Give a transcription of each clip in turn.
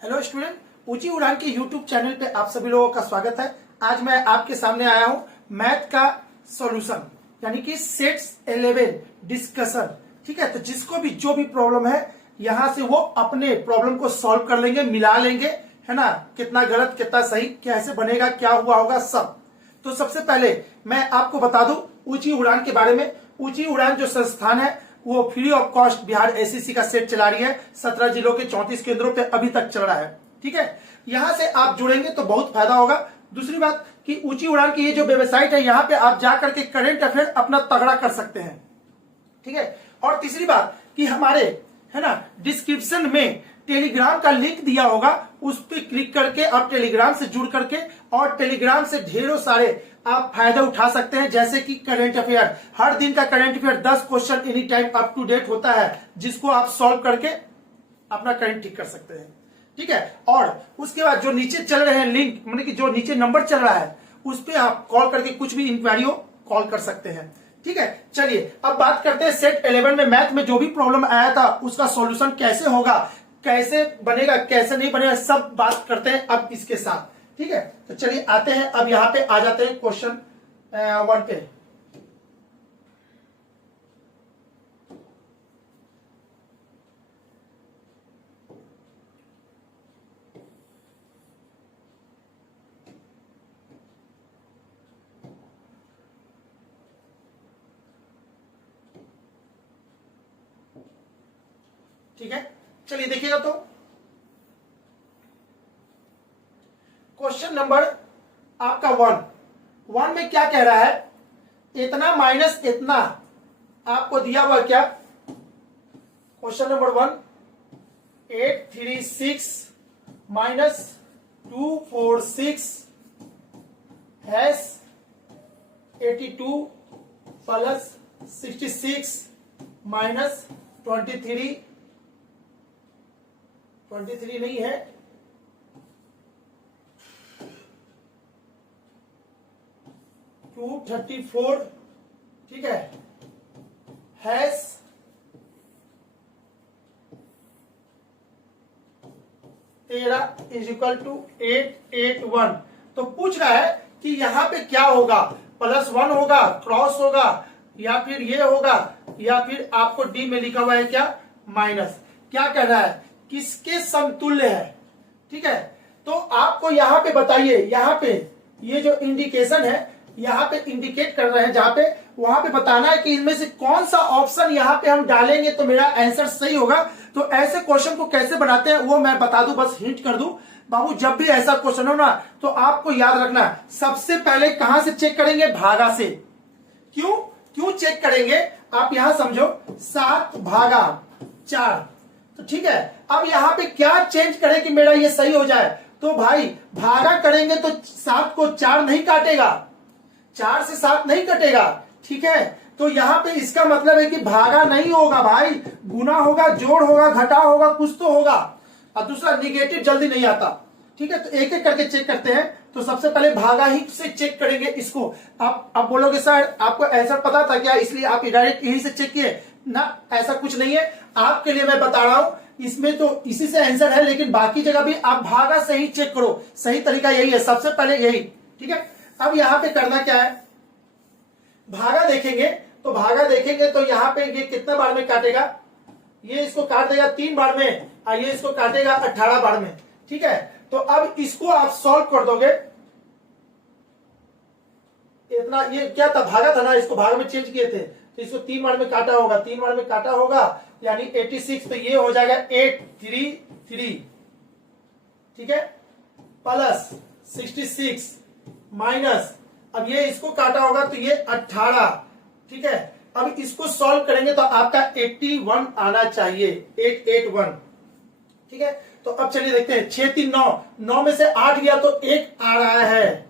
Hello student, ऊंची उड़ान के यूट्यूब चैनल पे आप सभी लोगों का स्वागत है। आज मैं आपके सामने आया हूं मैथ का सॉल्यूशन यानी कि सेट्स 11 डिस्कशन। ठीक है, तो जिसको भी जो भी प्रॉब्लम है यहां से वो अपने प्रॉब्लम को सॉल्व कर लेंगे, मिला लेंगे, है ना। कितना गलत कितना सही, कैसे बनेगा, क्या हुआ होगा, सब। तो सबसे पहले मैं आपको बता दूं ऊंची उड़ान के बारे में। ऊंची उड़ान जो संस्थान है वो free of cost Bihar SSC का सेट चला रही है। 17 जिलों के 34 केंद्रों पे अभी तक चल रहा है। ठीक है, यहां से आप जुड़ेंगे तो बहुत फायदा होगा। दूसरी बात कि ऊंची उड़ान की ये जो वेबसाइट है यहाँ पे आप जाकर के करंट अफेयर अपना तगड़ा कर सकते हैं। ठीक है, और तीसरी बात कि हमारे, है ना, डिस्क्रिप्शन में टेलीग्राम का लिंक दिया होगा, उस पर क्लिक करके आप टेलीग्राम से जुड़ करके और टेलीग्राम से ढेरों सारे आप फायदा उठा सकते हैं। जैसे कि करंट अफेयर, हर दिन का current affair 10 question any time up to date होता है, जिसको आप सॉल्व करके अपना करंट ठीक कर सकते हैं। ठीक है, और उसके बाद जो नीचे चल रहे हैं लिंक, मतलब कि जो नीचे नंबर चल रहा है उस पर आप कॉल करके कुछ भी इंक्वायरी हो कॉल कर सकते हैं। ठीक है, चलिए अब बात करते हैं सेट 11 में मैथ में जो भी प्रॉब्लम आया था उसका सॉल्यूशन कैसे होगा, कैसे बनेगा, कैसे नहीं बनेगा, सब बात करते हैं अब इसके साथ। ठीक है, तो चलिए आते हैं, अब यहां पे आ जाते हैं क्वेश्चन 1 पे। ठीक है, चलिए देखिएगा। तो क्वेश्चन नंबर आपका 1 में क्या कह रहा है, इतना माइनस इतना आपको दिया हुआ क्या। Question number 1, 836 minus 246 hash 82 plus 66 minus 23 नहीं है, 234। ठीक है, हैश 13 इज इक्वल टू 881। तो पूछ रहा है कि यहां पे क्या होगा, +1 होगा, क्रॉस होगा, या फिर ये होगा, या फिर आपको डी में लिखा हुआ है क्या, माइनस। क्या कह रहा है, किसके समतुल्य है। ठीक है, तो आपको यहां पे बताइए, यहां पे ये जो इंडिकेशन है यहां पे इंडिकेट कर रहे हैं जहां पे, वहां पे बताना है कि इनमें से कौन सा ऑप्शन यहां पे हम डालेंगे तो मेरा आंसर सही होगा। तो ऐसे क्वेश्चन को कैसे बनाते हैं वो मैं बता दूं, बस हिंट कर दूं बाबू। जब भी ऐसा क्वेश्चन हो ना तो आपको याद रखना, सबसे पहले कहां से चेक करेंगे, भागा से। क्यों चेक करेंगे, आप यहां समझो, 7 भागा 4। तो ठीक है, अब यहां पे क्या चेंज करें कि मेरा ये सही हो जाए। तो भाई भागा करेंगे तो 7 को 4 नहीं काटेगा, 4 से 7 नहीं कटेगा। ठीक है, तो यहां पे इसका मतलब है कि भागा नहीं होगा भाई, गुना होगा, जोड़ होगा, घटा होगा, कुछ तो होगा। और दूसरा निगेटिव जल्दी नहीं आता। ठीक है, तो एक एक करके चेक करते हैं। तो सबसे पहले भागा ही से चेक करेंगे इसको। आप बोलोगे सर आपको आंसर पता था क्या, इसलिए आप डायरेक्ट यही से चेक किए ना, ऐसा कुछ नहीं है। आपके लिए मैं बता रहा हूं, इसमें तो इसी से आंसर है, लेकिन बाकी जगह भी आप भागा से ही चेक करो। सही तरीका यही है, सबसे पहले यही। ठीक है, अब यहां पे करना क्या है, भागा देखेंगे तो यहां पे ये कितना बार में काटेगा, ये इसको काट देगा 3 बार में, और ये इसको काटेगा 18 बार में। ठीक है, तो अब इसको आप सॉल्व कर दोगे। इतना ये क्या था, भागा था ना, इसको भागा में चेंज किए थे, तो इसको 3 बार में काटा होगा, 3 बार में काटा होगा यानी 86। तो ये हो जाएगा 833। ठीक है, प्लस 66 माइनस, अब ये इसको काटा होगा तो ये 18। ठीक है, अब इसको सॉल्व करेंगे तो आपका 81 आना चाहिए, 881। ठीक है, तो अब चलिए देखते हैं, 6 3 9, 9 में से 8 गया तो 1 आ रहा है।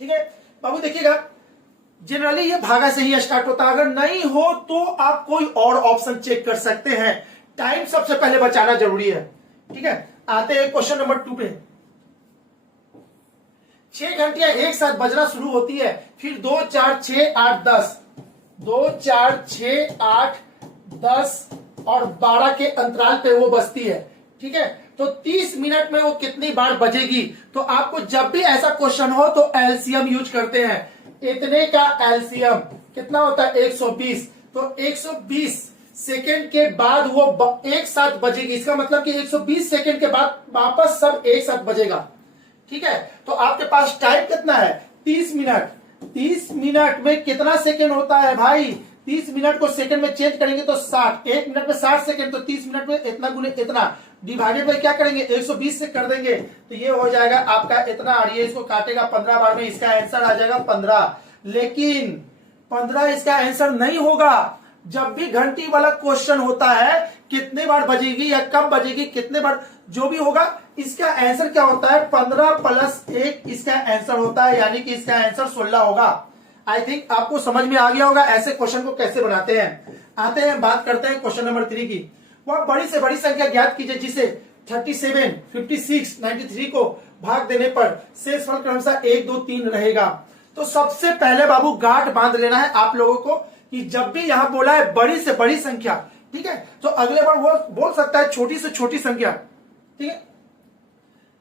ठीक है बाबू, देखिएगा जनरली ये भागा से ही स्टार्ट होता है, अगर नहीं हो तो आप कोई और ऑप्शन चेक कर सकते हैं। टाइम सबसे पहले बचाना जरूरी है। ठीक है, आते हैं क्वेश्चन नंबर 2 पे। 6 घंटियां एक साथ बजना शुरू होती है, फिर 2 4 6 8 10, 2 4 6 8 10 और 12 के अंतराल पे वो बजती है। ठीक है, तो 30 मिनट में वो कितनी बार बजेगी। तो आपको जब भी ऐसा क्वेश्चन हो तो एलसीएम यूज करते हैं। इतने का एलसीएम कितना होता है 120, तो 120 सेकेंड के बाद वो एक साथ बजेगी। इसका मतलब कि 120 सेकेंड के बाद वापस सब एक साथ बजेगा। ठीक है, तो आपके पास टाइम कितना है 30 मिनट। 30 मिनट में कितना सेकेंड होता है भाई, 30 मिनट को सेकंड में चेंज करेंगे तो 60, एक मिनट में 60 सेकंड, तो 30 मिनट में इतना गुने इतना, डिवाइडेड बाय क्या करेंगे 120 से कर देंगे, तो ये हो जाएगा आपका इतना। और ये इसको काटेगा 15 बार में, इसका आंसर आ जाएगा 15। लेकिन 15 इसका आंसर नहीं होगा। जब भी घंटी वाला क्वेश्चन होता है कितने बार बजेगी या कब बजेगी, कितने बार जो भी होगा, इसका आंसर क्या होता है 15 प्लस 1 इसका आंसर होता है, यानी कि इसका आंसर 16 होगा। आई थिंक आपको समझ में आ गया होगा ऐसे क्वेश्चन को कैसे बनाते हैं। आते हैं बात करते हैं क्वेश्चन नंबर 3 की। वह बड़ी से बड़ी संख्या ज्ञात कीजिए जिसे 37, 56, 93 को भाग देने पर शेषफल क्रमशः 1, 2, 3 रहेगा। तो सबसे पहले बाबू गांठ बांध लेना है आप लोगों को कि जब भी यहां बोला है बड़ी से बड़ी संख्या, ठीक है, तो अगले बार वो बोल सकता है छोटी से छोटी संख्या। ठीक है,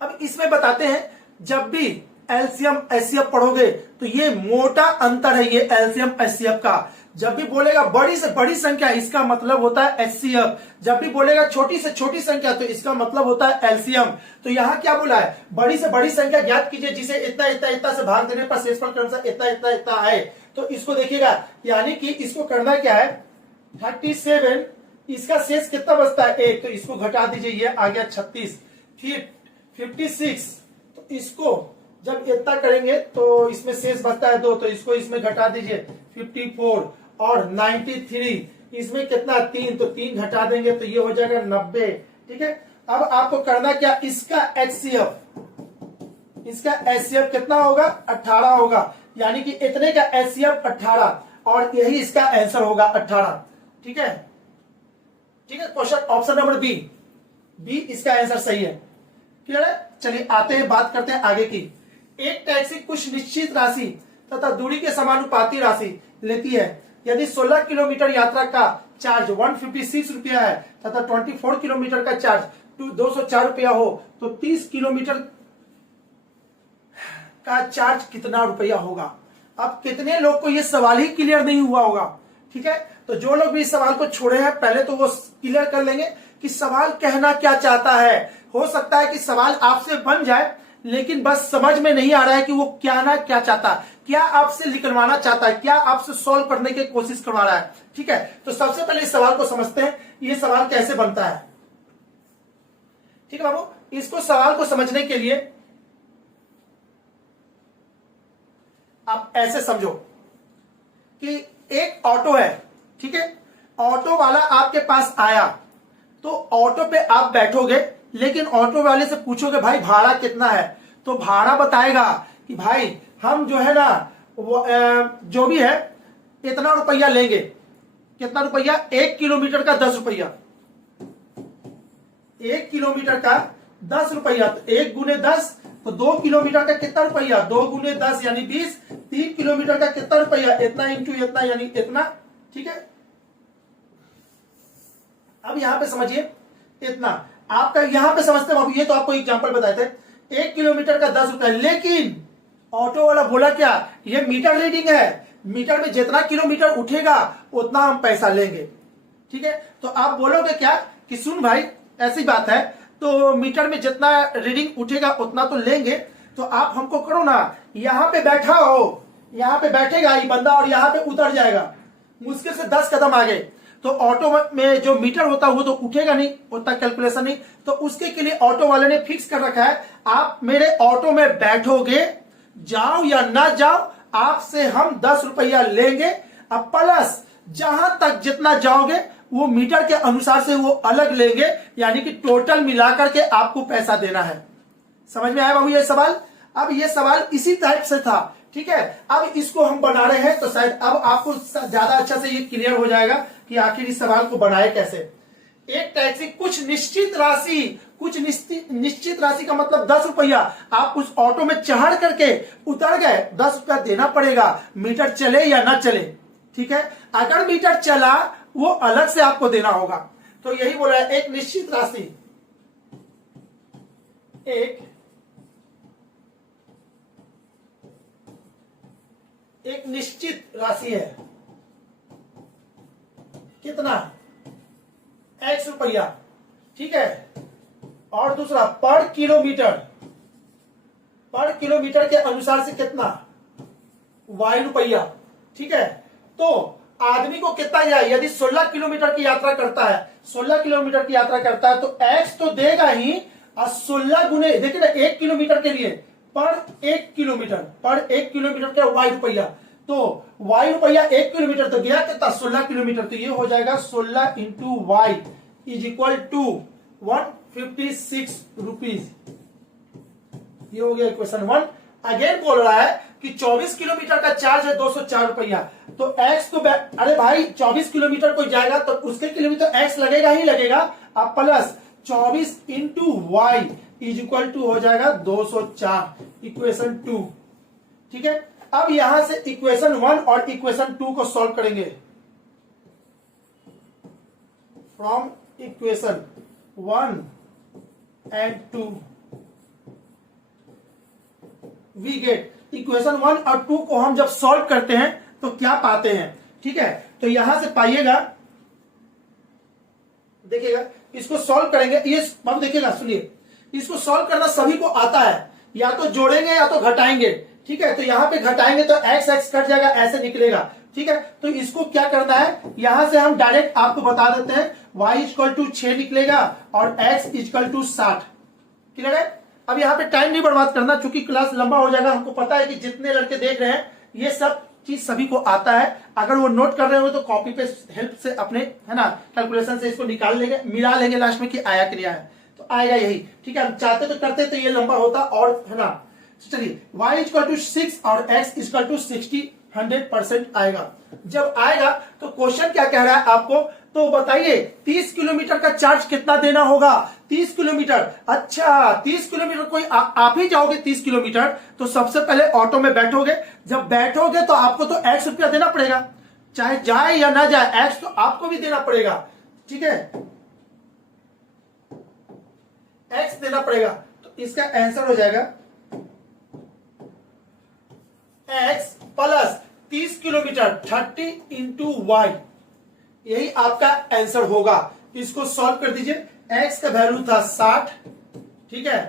अब इसमें बताते हैं जब भी एलसीएम एचसीएफ पढ़ोगे तो ये मोटा अंतर है, ये एलसीएम एचसीएफ का। जब भी बोलेगा बड़ी से बड़ी संख्या इसका मतलब होता है एचसीएफ, जब भी बोलेगा छोटी से छोटी संख्या तो इसका मतलब होता है एलसीएम। तो यहाँ क्या बोला है बड़ी से बड़ी संख्या ज्ञात कीजिए जिसे इतना इतना इतना से भाग देने पर शेषफल क्रमशः इतना इतना इतना है। तो इसको देखिएगा, यानी कि इसको करना क्या है 37, इसका शेष कितना बचता है 1, तो इसको घटा दीजिए, ये आ गया 36। फिर 56, तो इसको जब इतना करेंगे तो इसमें शेष बचता है 2, तो इसको इसमें घटा दीजिए 54। और 93, इसमें कितना 3, तो 3 घटा देंगे तो ये हो जाएगा 90। ठीक है, अब आपको करना क्या, इसका एचसीएफ, इसका एचसीएफ कितना होगा 18 होगा, यानी कि इतने का एचसीएफ 18, और यही इसका आंसर होगा 18। ठीक है, ठीक है, question option number B, B इसका आंसर सही है। क्लियर है, चलिए आते हैं बात करते हैं आगे की। एक टैक्सी कुछ निश्चित राशि तथा दूरी के समानुपाती राशि लेती है। यदि 16 किलोमीटर यात्रा का चार्ज 156 रुपया है तथा 24 किलोमीटर का चार्ज 204 रुपया हो तो 30 किलोमीटर का चार्ज कितना रुपया होगा। अब कितने लोग को ये सवाल ही क्लियर नहीं हुआ होगा। ठीक है, तो जो लोग भी इस सवाल को छोड़े हैं पहले तो वो क्लियर कर लेंगे कि सवाल कहना क्या चाहता है। हो सकता है कि सवाल आपसे बन जाए लेकिन बस समझ में नहीं आ रहा है कि वो क्या ना क्या चाहता है, क्या आपसे निकलवाना चाहता है, क्या आपसे सॉल्व करने की कोशिश करवा रहा है। ठीक है, तो सबसे पहले इस सवाल को समझते हैं, ये सवाल कैसे बनता है। ठीक है बाबू, इसको सवाल को समझने के लिए आप ऐसे समझो कि एक ऑटो है। ठीक है, ऑटो वाला आपके पास आया तो ऑटो पे आप बैठोगे, लेकिन ऑटो वाले से पूछोगे भाई भाड़ा कितना है, तो भाड़ा बताएगा कि भाई हम जो है ना वो जो भी है इतना रुपया लेंगे। कितना रुपया, 1 किलोमीटर का 10 रुपया, 1 किलोमीटर का 10 रुपया, तो 1 गुने 10 तो 2 किलोमीटर का कितना रुपया, 2 गुने 10 यानी 20, 3 किलोमीटर का कितना रुपया, इतना इंटू इतना यानी इतना। ठीक है, अब यहां पे समझिए इतना आपका यहां पे समझते बाबू, ये तो आपको एग्जांपल बताए थे 1 किलोमीटर का 10 रुपया, लेकिन ऑटो वाला बोला क्या, ये मीटर रीडिंग है, मीटर में जितना किलोमीटर उठेगा उतना हम पैसा लेंगे। ठीक है, तो आप बोलोगे क्या कि सुन भाई ऐसी बात है, तो मीटर में जितना रीडिंग उठेगा उतना तो लेंगे, तो आप हमको करो ना यहां पे बैठा हो, यहां पे बैठेगा ये बंदा और यहां पे उतर जाएगा, मुश्किल से 10 कदम आगे, तो ऑटो में जो मीटर होता है वो तो उठेगा नहीं, उतना कैलकुलेशन नहीं, तो उसके के लिए ऑटो वाले ने फिक्स कर रखा है आप मेरे ऑटो में बैठोगे, जाओ या ना जाओ आपसे हम 10 रुपया लेंगे। अब प्लस जहां तक जितना जाओगे वो मीटर के अनुसार से वो अलग लेंगे, यानी कि टोटल मिलाकर के आपको पैसा देना है। समझ में आया बाबू ये सवाल। अब ये सवाल इसी टाइप से था। ठीक है, अब इसको हम बना रहे हैं तो शायद अब आपको ज्यादा अच्छा से ये क्लियर हो जाएगा कि आखिर इस सवाल को बनाए कैसे। एक टैक्सी कुछ निश्चित राशि का मतलब 10 रुपया, आप उस ऑटो में चढ़ करके उतर गए, 10 रुपया देना पड़ेगा, मीटर चले या ना चले। ठीक है, अगर मीटर चला वो अलग से आपको देना होगा, तो यही बोला है, एक निश्चित राशि, एक निश्चित राशि है, कितना, x रुपया, ठीक है। और दूसरा पर किलोमीटर के अनुसार से कितना, y रुपया, ठीक है। तो आदमी को कितना जाए, यदि 16 किलोमीटर की यात्रा करता है, 16 किलोमीटर की यात्रा करता है तो x तो देगा ही, और 16 गुने, देखिए ना, 1 किलोमीटर के लिए पर 1 किलोमीटर का y रुपया, तो y रुपया 1 किलोमीटर तो गया कितना, 16 किलोमीटर। तो ये हो जाएगा 16 into Y is equal to 156 rupees. ये हो गया इक्वेशन 1। अगेन बोल रहा है कि 24 किलोमीटर का चार्ज है 204 रुपया, तो x तो अरे भाई 24 किलोमीटर कोई जाएगा तो उसके किलोमीटर x लगेगा ही लगेगा, अब plus 24 into Y is equal to हो जाएगा 204, इक्वेशन 2, ठीक है। अब यहां से इक्वेशन 1 और इक्वेशन 2 को सॉल्व करेंगे। From equation 1 and 2 we get, equation 1 और 2 को हम जब सॉल्व करते हैं तो क्या पाते हैं, ठीक है। तो यहां से पाइएगा, देखिएगा, इसको सॉल्व करेंगे, ये अब देखिएगा, सुनिए, इसको सॉल्व करना सभी को आता है, या तो जोड़ेंगे या तो घटाएंगे, ठीक है। तो यहां पे घटाएंगे तो x कट जाएगा, ऐसे निकलेगा, ठीक है। तो इसको क्या करना है, यहां से हम डायरेक्ट आपको बता देते हैं, y इक्वल टू 6 निकलेगा और x इक्वल टू 60, क्लियर है। अब यहाँ पे टाइम नहीं बर्बाद करना, चूंकि क्लास लंबा हो जाएगा। हमको पता है कि जितने लड़के देख रहे हैं ये सब चीज सभी को आता है, अगर वो नोट कर रहे हो तो कॉपी पे हेल्प से अपने, है ना, कैलकुलेशन से इसको निकाल लेंगे, मिला लेंगे लास्ट में कि आया कि नहीं आया, तो आएगा यही, ठीक है। हम चाहते तो करते तो ये लंबा होता, और है ना। चलिए y इक्वल टू 6 और x इक्वल टू 60, 100% आएगा। जब आएगा तो क्वेश्चन क्या कह रहा है आपको, तो बताइए 30 किलोमीटर का चार्ज कितना देना होगा, 30 किलोमीटर, अच्छा 30 किलोमीटर कोई आप ही जाओगे 30 किलोमीटर, तो सबसे पहले ऑटो में बैठोगे, जब बैठोगे तो आपको तो x रुपया देना पड़ेगा, चाहे जाए या ना जाए, x तो आपको भी देना पड़ेगा, ठीक है, x देना पड़ेगा। तो इसका आंसर हो जाएगा x plus 30 kilometre 30 into Y, यही आपका आंसर होगा। इसको सॉल्व कर दीजिए, x का वैल्यू था 60, ठीक है,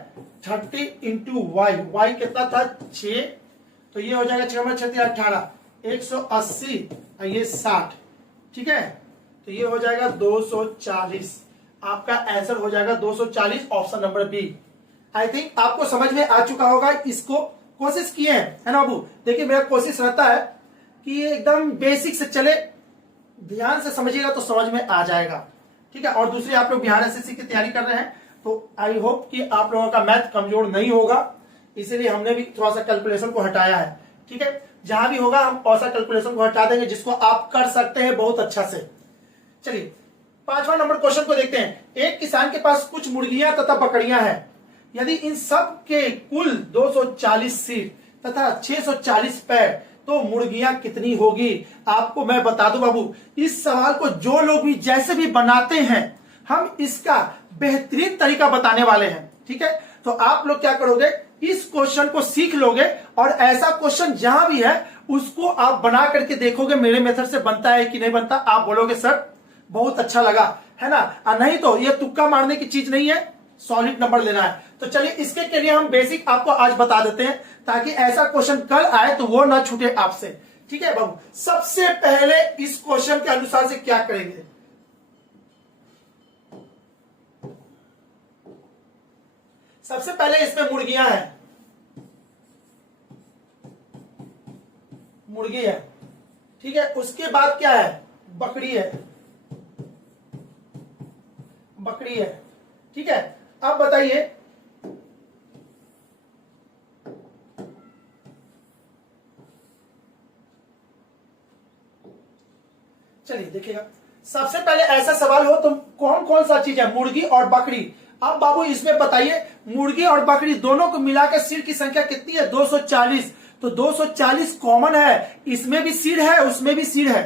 30 इंटू वाई कितना था 6, तो ये हो जाएगा 6 6 18, 180 और ये 60, ठीक है। तो ये हो जाएगा 240, आपका आंसर हो जाएगा 240, option number B. I think आपको समझ में आ चुका होगा, इसको कोशिश किए हैं, है ना बाबू। देखिए मेरा कोशिश रहता है कि ये एकदम बेसिक से चले, ध्यान से समझिएगा तो समझ में आ जाएगा, ठीक है। और दूसरी, आप लोग बिहार एसएससी की तैयारी कर रहे हैं तो आई होप कि आप लोगों का मैथ कमजोर नहीं होगा, इसीलिए हमने भी थोड़ा सा कैलकुलेशन को हटाया है, ठीक है। जहां भी होगा हम ऐसा कैलकुलेशन को हटा देंगे जिसको आप कर सकते हैं बहुत अच्छा से। चलिए 5वां नंबर क्वेश्चन को देखते हैं। एक किसान के पास कुछ मुर्गियां तथा बकरियां हैं, यदि इन सब के कुल 240 सीट तथा 640 पैर, तो मुर्गियां कितनी होगी। आपको मैं बता दूं बाबू, इस सवाल को जो लोग भी जैसे भी बनाते हैं, हम इसका बेहतरीन तरीका बताने वाले हैं, ठीक है। तो आप लोग क्या करोगे, इस क्वेश्चन को सीख लोगे और ऐसा क्वेश्चन जहां भी है उसको आप बना करके देखोगे मेरे मेथड से बनता है कि नहीं बनता। आप बोलोगे सर बहुत अच्छा लगा, है ना। और नहीं तो ये तुक्का मारने की चीज नहीं है, सॉलिड नंबर लेना है। तो चलिए इसके के लिए हम बेसिक आपको आज बता देते हैं, ताकि ऐसा क्वेश्चन कल आए तो वो ना छूटे आपसे, ठीक है बाबू। सबसे पहले इस क्वेश्चन के अनुसार से क्या करेंगे, सबसे पहले इसमें मुर्गियां हैं, मुर्गी है, ठीक है। उसके बाद क्या है, बकरी है, बकरी है, ठीक है। अब बताइए चलिए देखिएगा, सबसे पहले ऐसा सवाल हो तो कौन कौन सा चीज है, मुर्गी और बकरी। अब बाबू इसमें बताइए मुर्गी और बकरी दोनों को मिलाकर सीट की संख्या कितनी है, 240। तो 240 कॉमन है, इसमें भी सीट है उसमें भी सीट है,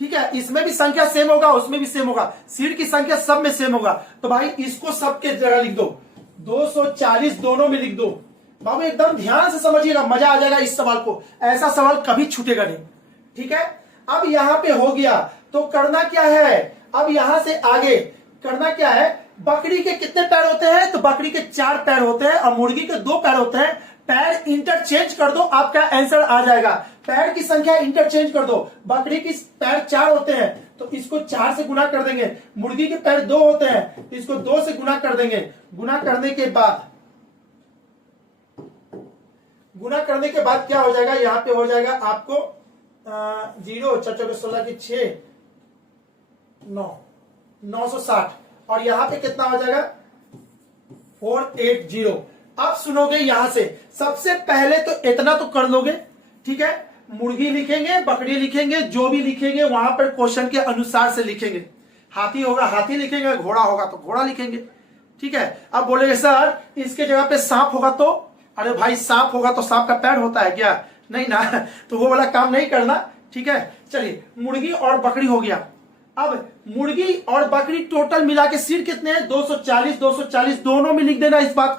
ठीक है, इसमें भी संख्या सेम होगा, उसमें भी सेम होगा, सीट की संख्या सब में सेम होगा। तो भाई इसको सबके जगह लिख दो, 240 दोनों में लिख दो। बाबू एकदम ध्यान से समझिएगा, मजा आ जाएगा इस सवाल को, ऐसा सवाल कभी छूटेगा नहीं। ठीक है, अब यहां पे हो गया, तो करना क्या है, अब यहां से आगे करना क्या है, बकरी के कितने पैर होते हैं, तो बकरी के 4 पैर होते हैं और मुर्गी के 2 पैर होते हैं। पैर इंटरचेंज कर दो, आपका आंसर आ जाएगा। पैर की संख्या इंटरचेंज कर दो, बकरी की पैर 4 होते हैं तो इसको 4 से गुना कर देंगे, मुर्गी के पैर 2 होते हैं तो इसको 2 से गुना कर देंगे। गुना करने के बाद क्या हो जाएगा, यहां पे हो जाएगा आपको 0 4 16 की 6 9 960 और यहां पे कितना हो जाएगा 480। अब सुनोगे यहां से, सबसे पहले तो इतना तो कर लोगे। ठीक है, मुर्गी लिखेंगे, बकरी लिखेंगे, जो भी लिखेंगे वहां पर क्वेश्चन के अनुसार से लिखेंगे। हाथी होगा हाथी लिखेंगे, घोड़ा होगा तो घोड़ा लिखेंगे। ठीक है, अब बोलेंगे सर इसके जगह पे सांप होगा तो, अरे भाई सांप होगा तो सांप का पैर होता है क्या, नहीं ना, तो वो वाला काम नहीं करना। ठीक है, चलिए मुर्गी और बकरी हो गया। अब मुर्गी और बकरी टोटल मिला के सीट कितने हैं, 240 240 दोनों में लिख देना। इस बात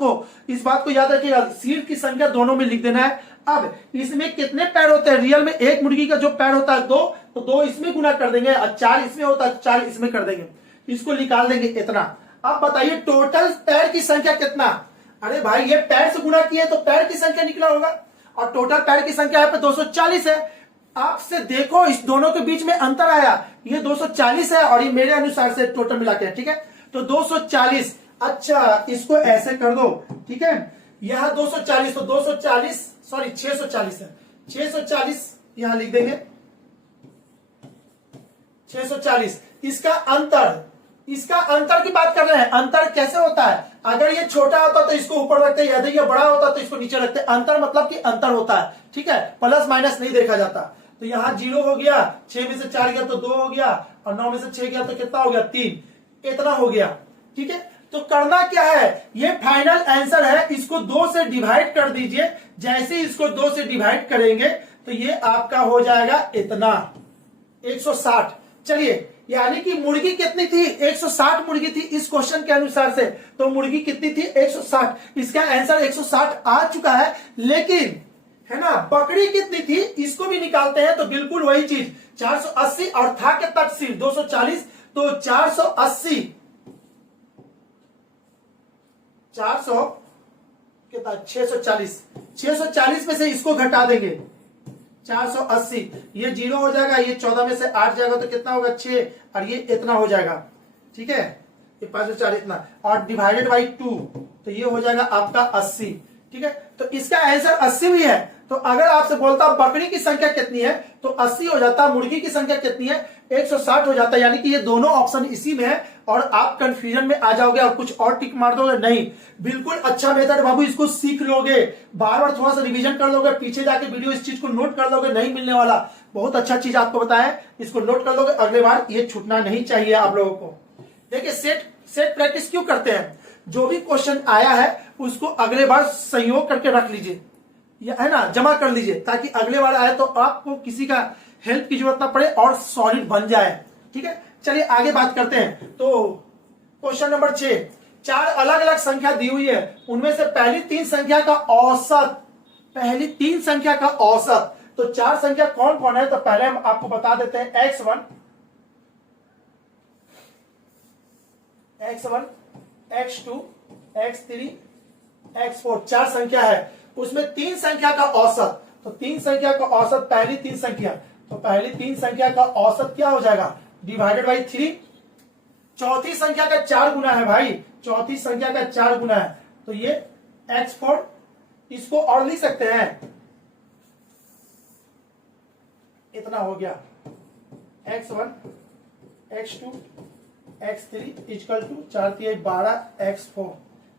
को याद रखिएगा, सीट की संख्या दोनों में लिख देना है। अब इसमें कितने पैर होते हैं, रियल में एक मुर्गी का जो पैर होता है 2, तो 2 इसमें गुना कर देंगे और 4 इसमें होता है 4 इसमें कर देंगे, इसको निकाल देंगे इतना। अब बताइए टोटल पैर की संख्या कितना, अरे भाई ये पैर से गुना किए तो पैर की संख्या निकला होगा और टोटल पैर की संख्या यहाँ पे 240 है। आपसे देखो इस दोनों के बीच में अंतर आया, ये 240 है और ये मेरे अनुसार से टोटल मिला के, ठीक है, तो 240। अच्छा इसको ऐसे कर दो, ठीक है, यहां 240 तो 240 सॉरी 640 है, 640 यहां लिख देंगे 640। इसका अंतर की बात कर रहे हैं। अंतर कैसे होता है, अगर ये छोटा होता तो इसको ऊपर रखते, यदि ये बड़ा होता तो इसको नीचे रखते। अंतर मतलब कि अंतर होता है, ठीक है, प्लस माइनस नहीं देखा जाता। तो यहां 0 हो गया, 6 में से 4 गया तो 2 हो गया और 9 में से 6 गया तो कितना हो गया 3, इतना हो गया। ठीक है, तो करना क्या है, ये फाइनल आंसर है, इसको 2 से डिवाइड कर दीजिए। जैसे इसको 2 से डिवाइड करेंगे तो ये आपका हो जाएगा इतना 160। चलिए यानी कि मुर्गी कितनी थी, 160 मुर्गी थी इस क्वेश्चन के अनुसार से, तो मुर्गी कितनी थी 160, इसका आंसर 160 आ चुका है। लेकिन है ना बकरी कितनी थी, इसको भी निकालते हैं तो बिल्कुल वही चीज 480 और था कितना सिर्फ 240, तो 480 कितना 640 में से इसको घटा देंगे 480, ये 0 हो जाएगा, ये 14 में से 8 जाएगा तो कितना होगा 6 और ये इतना हो जाएगा। ठीक है, ये 5 इतना और डिवाइडेड बाई 2 तो ये हो जाएगा आपका 80। ठीक है, तो इसका आंसर 80 भी है। तो अगर आपसे बोलता बकरी की संख्या कितनी है तो 80 हो जाता, मुर्गी की संख्या कितनी है 160 हो जाता। यानी कि ये दोनों ऑप्शन इसी में है और आप कंफ्यूजन में आ जाओगे और कुछ और टिक मार दोगे, नहीं बिल्कुल अच्छा मेथड बाबू, इसको सीख लोगे, बार बार थोड़ा सा रिवीजन कर लोगे, पीछे जाके वीडियो इस चीज को नोट कर लोगे, नहीं मिलने वाला, बहुत अच्छा चीज आपको बताया, इसको नोट कर लोगे, अगले बार ये छूटना नहीं चाहिए आप लोगों को। देखिए सेट प्रैक्टिस क्यों करते हैं, जो भी क्वेश्चन आया है उसको अगले बार संयोग करके रख लीजिए, है ना, जमा कर लीजिए, ताकि अगले बार आए तो आपको किसी का हेल्प की जरूरत ना पड़े और सॉलिड बन जाए। ठीक है, चलिए आगे बात करते हैं। तो क्वेश्चन नंबर 6, 4 अलग अलग संख्या दी हुई है, उनमें से पहली 3 संख्या का औसत, तो 4 संख्या कौन कौन है, तो पहले हम आपको बता देते हैं x1 x2 x3 x4 4 संख्या है, उसमें 3 संख्या का औसत, तो 3 संख्या का औसत पहली 3 संख्या, तो पहली 3 संख्या का औसत क्या हो जाएगा डिवाइडेड बाई 3। चौथी संख्या का 4 गुना है भाई, चौथी संख्या का 4 गुना है, तो ये x4, इसको और लिख सकते हैं, इतना हो गया x1 x2 x3 equal to 4 3 12 x4।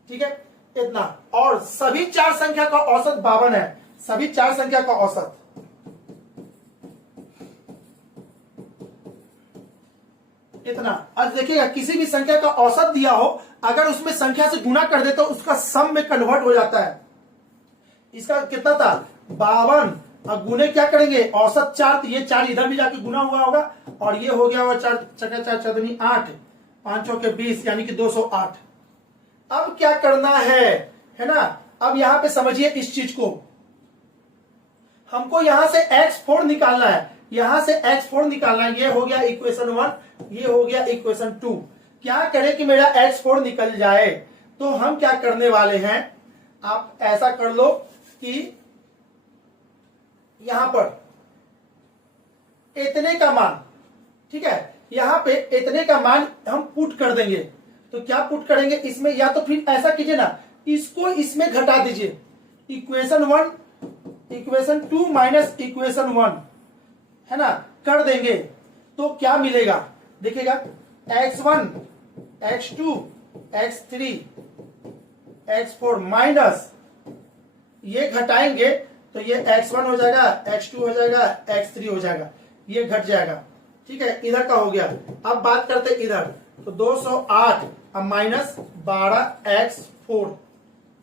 ठीक है, इतना, और सभी 4 संख्या का औसत 52 है, सभी 4 संख्या का औसत इतना। आज देखिएगा किसी भी संख्या का औसत दिया हो, अगर उसमें संख्या से गुना कर दे तो उसका सम में कन्वर्ट हो जाता है। इसका कितना था 52 अब गुने क्या करेंगे, औसत 4, तो ये 4 इधर भी जाके गुना हुआ होगा और ये हो गया होगा 4 चका 4 चौदनी 8, 5 चौके 20 यानी कि 208। अब क्या करना है ना, अब यहां पे समझिए इस चीज को, हमको यहां से x4 निकालना है, यहां से x4 निकालना है। ये हो गया इक्वेशन 1, ये हो गया इक्वेशन 2। क्या करें कि मेरा x4 निकल जाए, तो हम क्या करने वाले हैं, आप ऐसा कर लो कि यहां पर इतने का मान, ठीक है, यहां पे इतने का मान हम पुट कर देंगे। तो क्या पुट करेंगे इसमें, या तो फिर ऐसा कीजिए ना, इसको इसमें घटा दीजिए, इक्वेशन 1 इक्वेशन 2 माइनस इक्वेशन 1 है ना, कर देंगे तो क्या मिलेगा देखिएगा, x1 x2 x3 x4 minus ये घटाएंगे तो ये x1 हो जाएगा, x2 हो जाएगा, x3 हो जाएगा, ये घट जाएगा, ठीक है, इधर का हो गया। अब बात करते इधर, तो 208 अब माइनस 12x4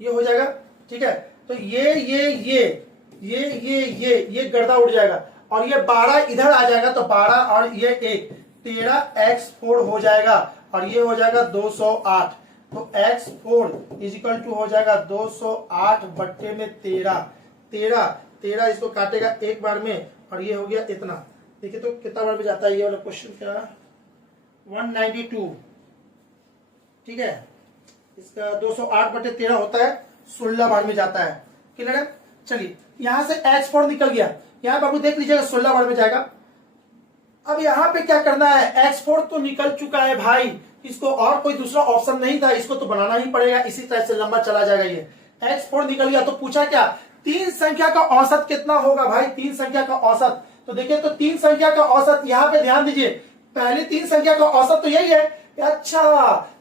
ये हो जाएगा, ठीक है। तो ये गर्दा उड़ जाएगा और ये 12 इधर आ जाएगा, तो 12 और ये 1 13x4 हो जाएगा और ये हो जाएगा 208। तो x4 इजिकल टू हो जाएगा 208 बट्टे में 13 इसको काटेगा एक बार में और ये हो गया इतना। देखिए तो कितना बार में जाता है ये वाला क्वेश्चन, क्या 192, ठीक है, इसका 208 बटे 13 होता है, 16 बार में जाता है, क्लियर है। चलिए यहां से x4 निकल गया, यहां बाबू देख लीजिएगा 16 बार में जाएगा। अब यहां पे क्या करना है, x4 तो निकल चुका है भाई, इसको और कोई दूसरा ऑप्शन नहीं था, इसको तो बनाना ही पड़ेगा, इसी तरह से लंबा चला जाएगा। ये x4 निकल गया, तो पूछा क्या, 3 संख्या का औसत कितना होगा भाई, 3 संख्या का औसत। तो देखिए तो 3 संख्या का औसत, यहां पे ध्यान दीजिए, पहले 3 संख्या का औसत तो यही है, अच्छा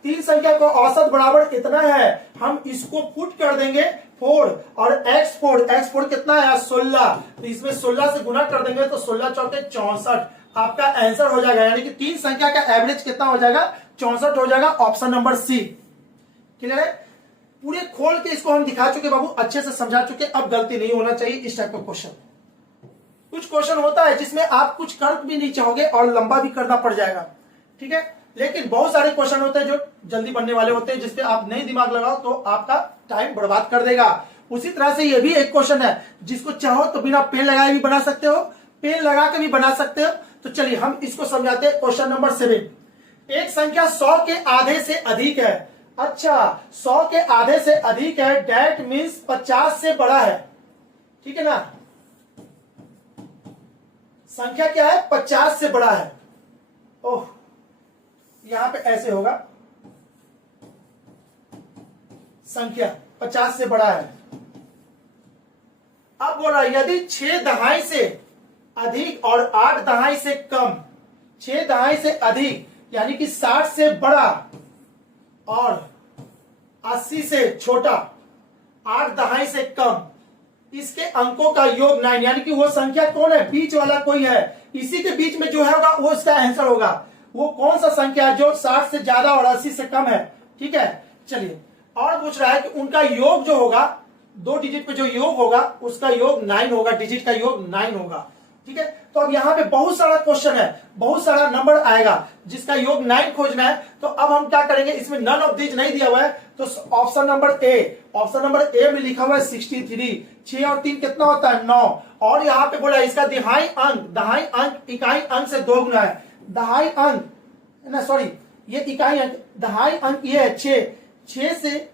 3 संख्या का औसत बराबर इतना है, हम इसको पुट कर देंगे 4 और x4 कितना है 16, तो इसमें 16 से गुना कर देंगे तो 16 चौके 64 आपका आंसर हो जाएगा, यानी कि 3 संख्या का एवरेज कितना हो जाएगा 64 हो जाएगा, ऑप्शन नंबर सी। क्लियर है, पूरे खोल के इसको हम दिखा चुके बाबू, अच्छे से समझा चुके, अब गलती नहीं होना चाहिए इस टाइप का क्वेश्चन। कुछ क्वेश्चन होता है जिसमें आप कुछ कर भी नहीं चाहोगे और लंबा भी करना पड़ जाएगा, ठीक है, लेकिन बहुत सारे क्वेश्चन होते हैं जो जल्दी बनने वाले होते हैं, जिसपे आप नहीं दिमाग लगाओ तो आपका टाइम बर्बाद कर देगा। उसी तरह से ये भी एक क्वेश्चन है जिसको चाहो तो बिना पेन लगाए भी बना सकते हो, पेन लगा के भी बना सकते हो। तो चलिए हम इसको समझाते हैं। क्वेश्चन नंबर 7, एक संख्या 100 के आधे से अधिक है, अच्छा 100 के आधे से अधिक है, डेट मीन्स 50 से बड़ा है, ठीक है ना, संख्या क्या है 50 से बड़ा है। ओह यहां पे ऐसे होगा, संख्या 50 से बड़ा है। अब बोला यदि 6 दहाई से अधिक और 8 दहाई से कम, 6 दहाई से अधिक यानी कि 60 से बड़ा और 80 से छोटा, 8 दहाई से कम, इसके अंकों का योग 9, यानी कि वो संख्या कौन है, बीच वाला कोई है, इसी के बीच में जो है होगा वो इसका आंसर होगा। वो कौन सा संख्या है जो 60 से ज्यादा और 80 से कम है, ठीक है। चलिए और पूछ रहा है कि उनका योग जो होगा, 2 डिजिट पे जो योग होगा उसका योग 9 होगा, डिजिट का योग 9 होगा, ठीक है। तो अब यहाँ पे बहुत सारा क्वेश्चन है, बहुत सारा नंबर आएगा जिसका योग 9 खोजना है। तो अब हम क्या करेंगे, इसमें नन ऑफ दीज नहीं दिया हुआ है, तो ऑप्शन नंबर ए में लिखा हुआ है 63, 6 और 3 कितना होता है 9, और यहाँ पे बोला इसका दहाई अंक इकाई अंक से 2 गुना है, दहाई अंक ना, सॉरी ये इकाई अंक, दहाई अंक ये है 6 से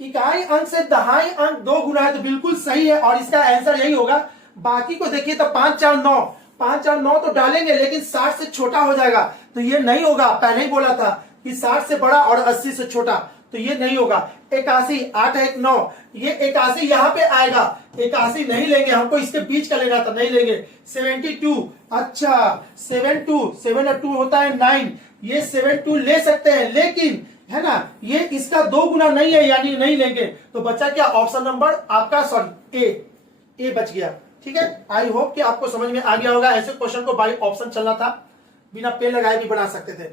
इकाई अंक से दहाई अंक 2 गुना है, तो बिल्कुल सही है और इसका आंसर यही होगा। बाकी को देखिए तो 5 4 9 तो डालेंगे लेकिन 60 से छोटा हो जाएगा, तो ये नहीं होगा, पहले ही बोला था कि 60 से बड़ा और 80 से छोटा, तो ये नहीं होगा। 81 8 1 9, ये 81 यहाँ पे आएगा, 81 नहीं लेंगे, हमको इसके बीच का लेना था, नहीं लेंगे। 72, अच्छा 7 और 2 होता है 9, ये 7 ले सकते हैं, लेकिन है ना ये इसका 2 गुना नहीं है, यानी नहीं लेंगे। तो बचा क्या, ऑप्शन नंबर आपका सॉरी ए बच गया, ठीक है। आई होप कि आपको समझ में आ गया होगा। ऐसे क्वेश्चन को बाई ऑप्शन चलना था, बिना पेन लगाए भी बना सकते थे।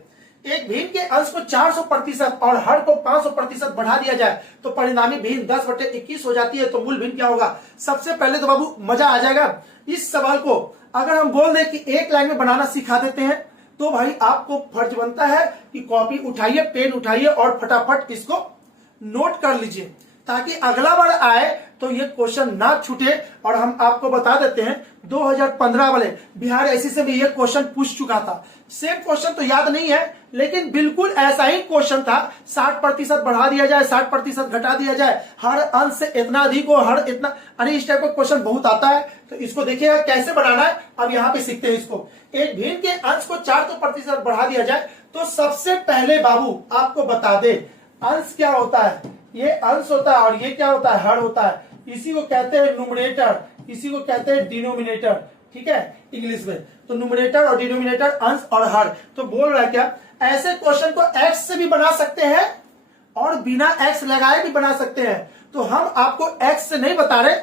एक भिन्न के अंश को 400% और हर को 500% बढ़ा दिया जाए तो परिणामी भिन्न 10/21 हो जाती है। तो मूल भिन्न क्या होगा? सबसे पहले तो बाबू मजा आ जाएगा। इस सवाल को अगर हम बोल दें कि एक लाइन में बनाना सिखा देते हैं तो भाई आपको फर्ज बनता है कि कॉपी उठाइए, पेन उठाइए और फटाफट इसको नोट कर लीजिए, ताकि अगला बार आए तो ये क्वेश्चन ना छूटे। और हम आपको बता देते हैं 2015 वाले बिहार एसएससी से भी ये क्वेश्चन पूछ चुका था। सेम क्वेश्चन तो याद नहीं है, लेकिन बिल्कुल ऐसा ही क्वेश्चन था। 60% बढ़ा दिया जाए, 60% घटा दिया जाए, हर अंश से इतना अधिक हो, हर इतना, अरे इस टाइप का क्वेश्चन बहुत आता है। तो इसको देखिएगा कैसे बनाना है, अब यहाँ पे सीखते हैं इसको। एक भिन्न के अंश को 400% बढ़ा दिया जाए तो सबसे पहले बाबू आपको बता दे अंश क्या होता है। ये अंश होता है और ये क्या होता है? हर होता है। इसी को कहते हैं न्यूमरेटर, इसी को कहते हैं डिनोमिनेटर, ठीक है इंग्लिश में। तो न्यूमरेटर और डिनोमिनेटर, अंश और हर। तो बोल रहा है क्या, ऐसे क्वेश्चन को एक्स से भी बना सकते हैं और बिना एक्स लगाए भी बना सकते हैं। तो हम आपको एक्स से नहीं बता रहे,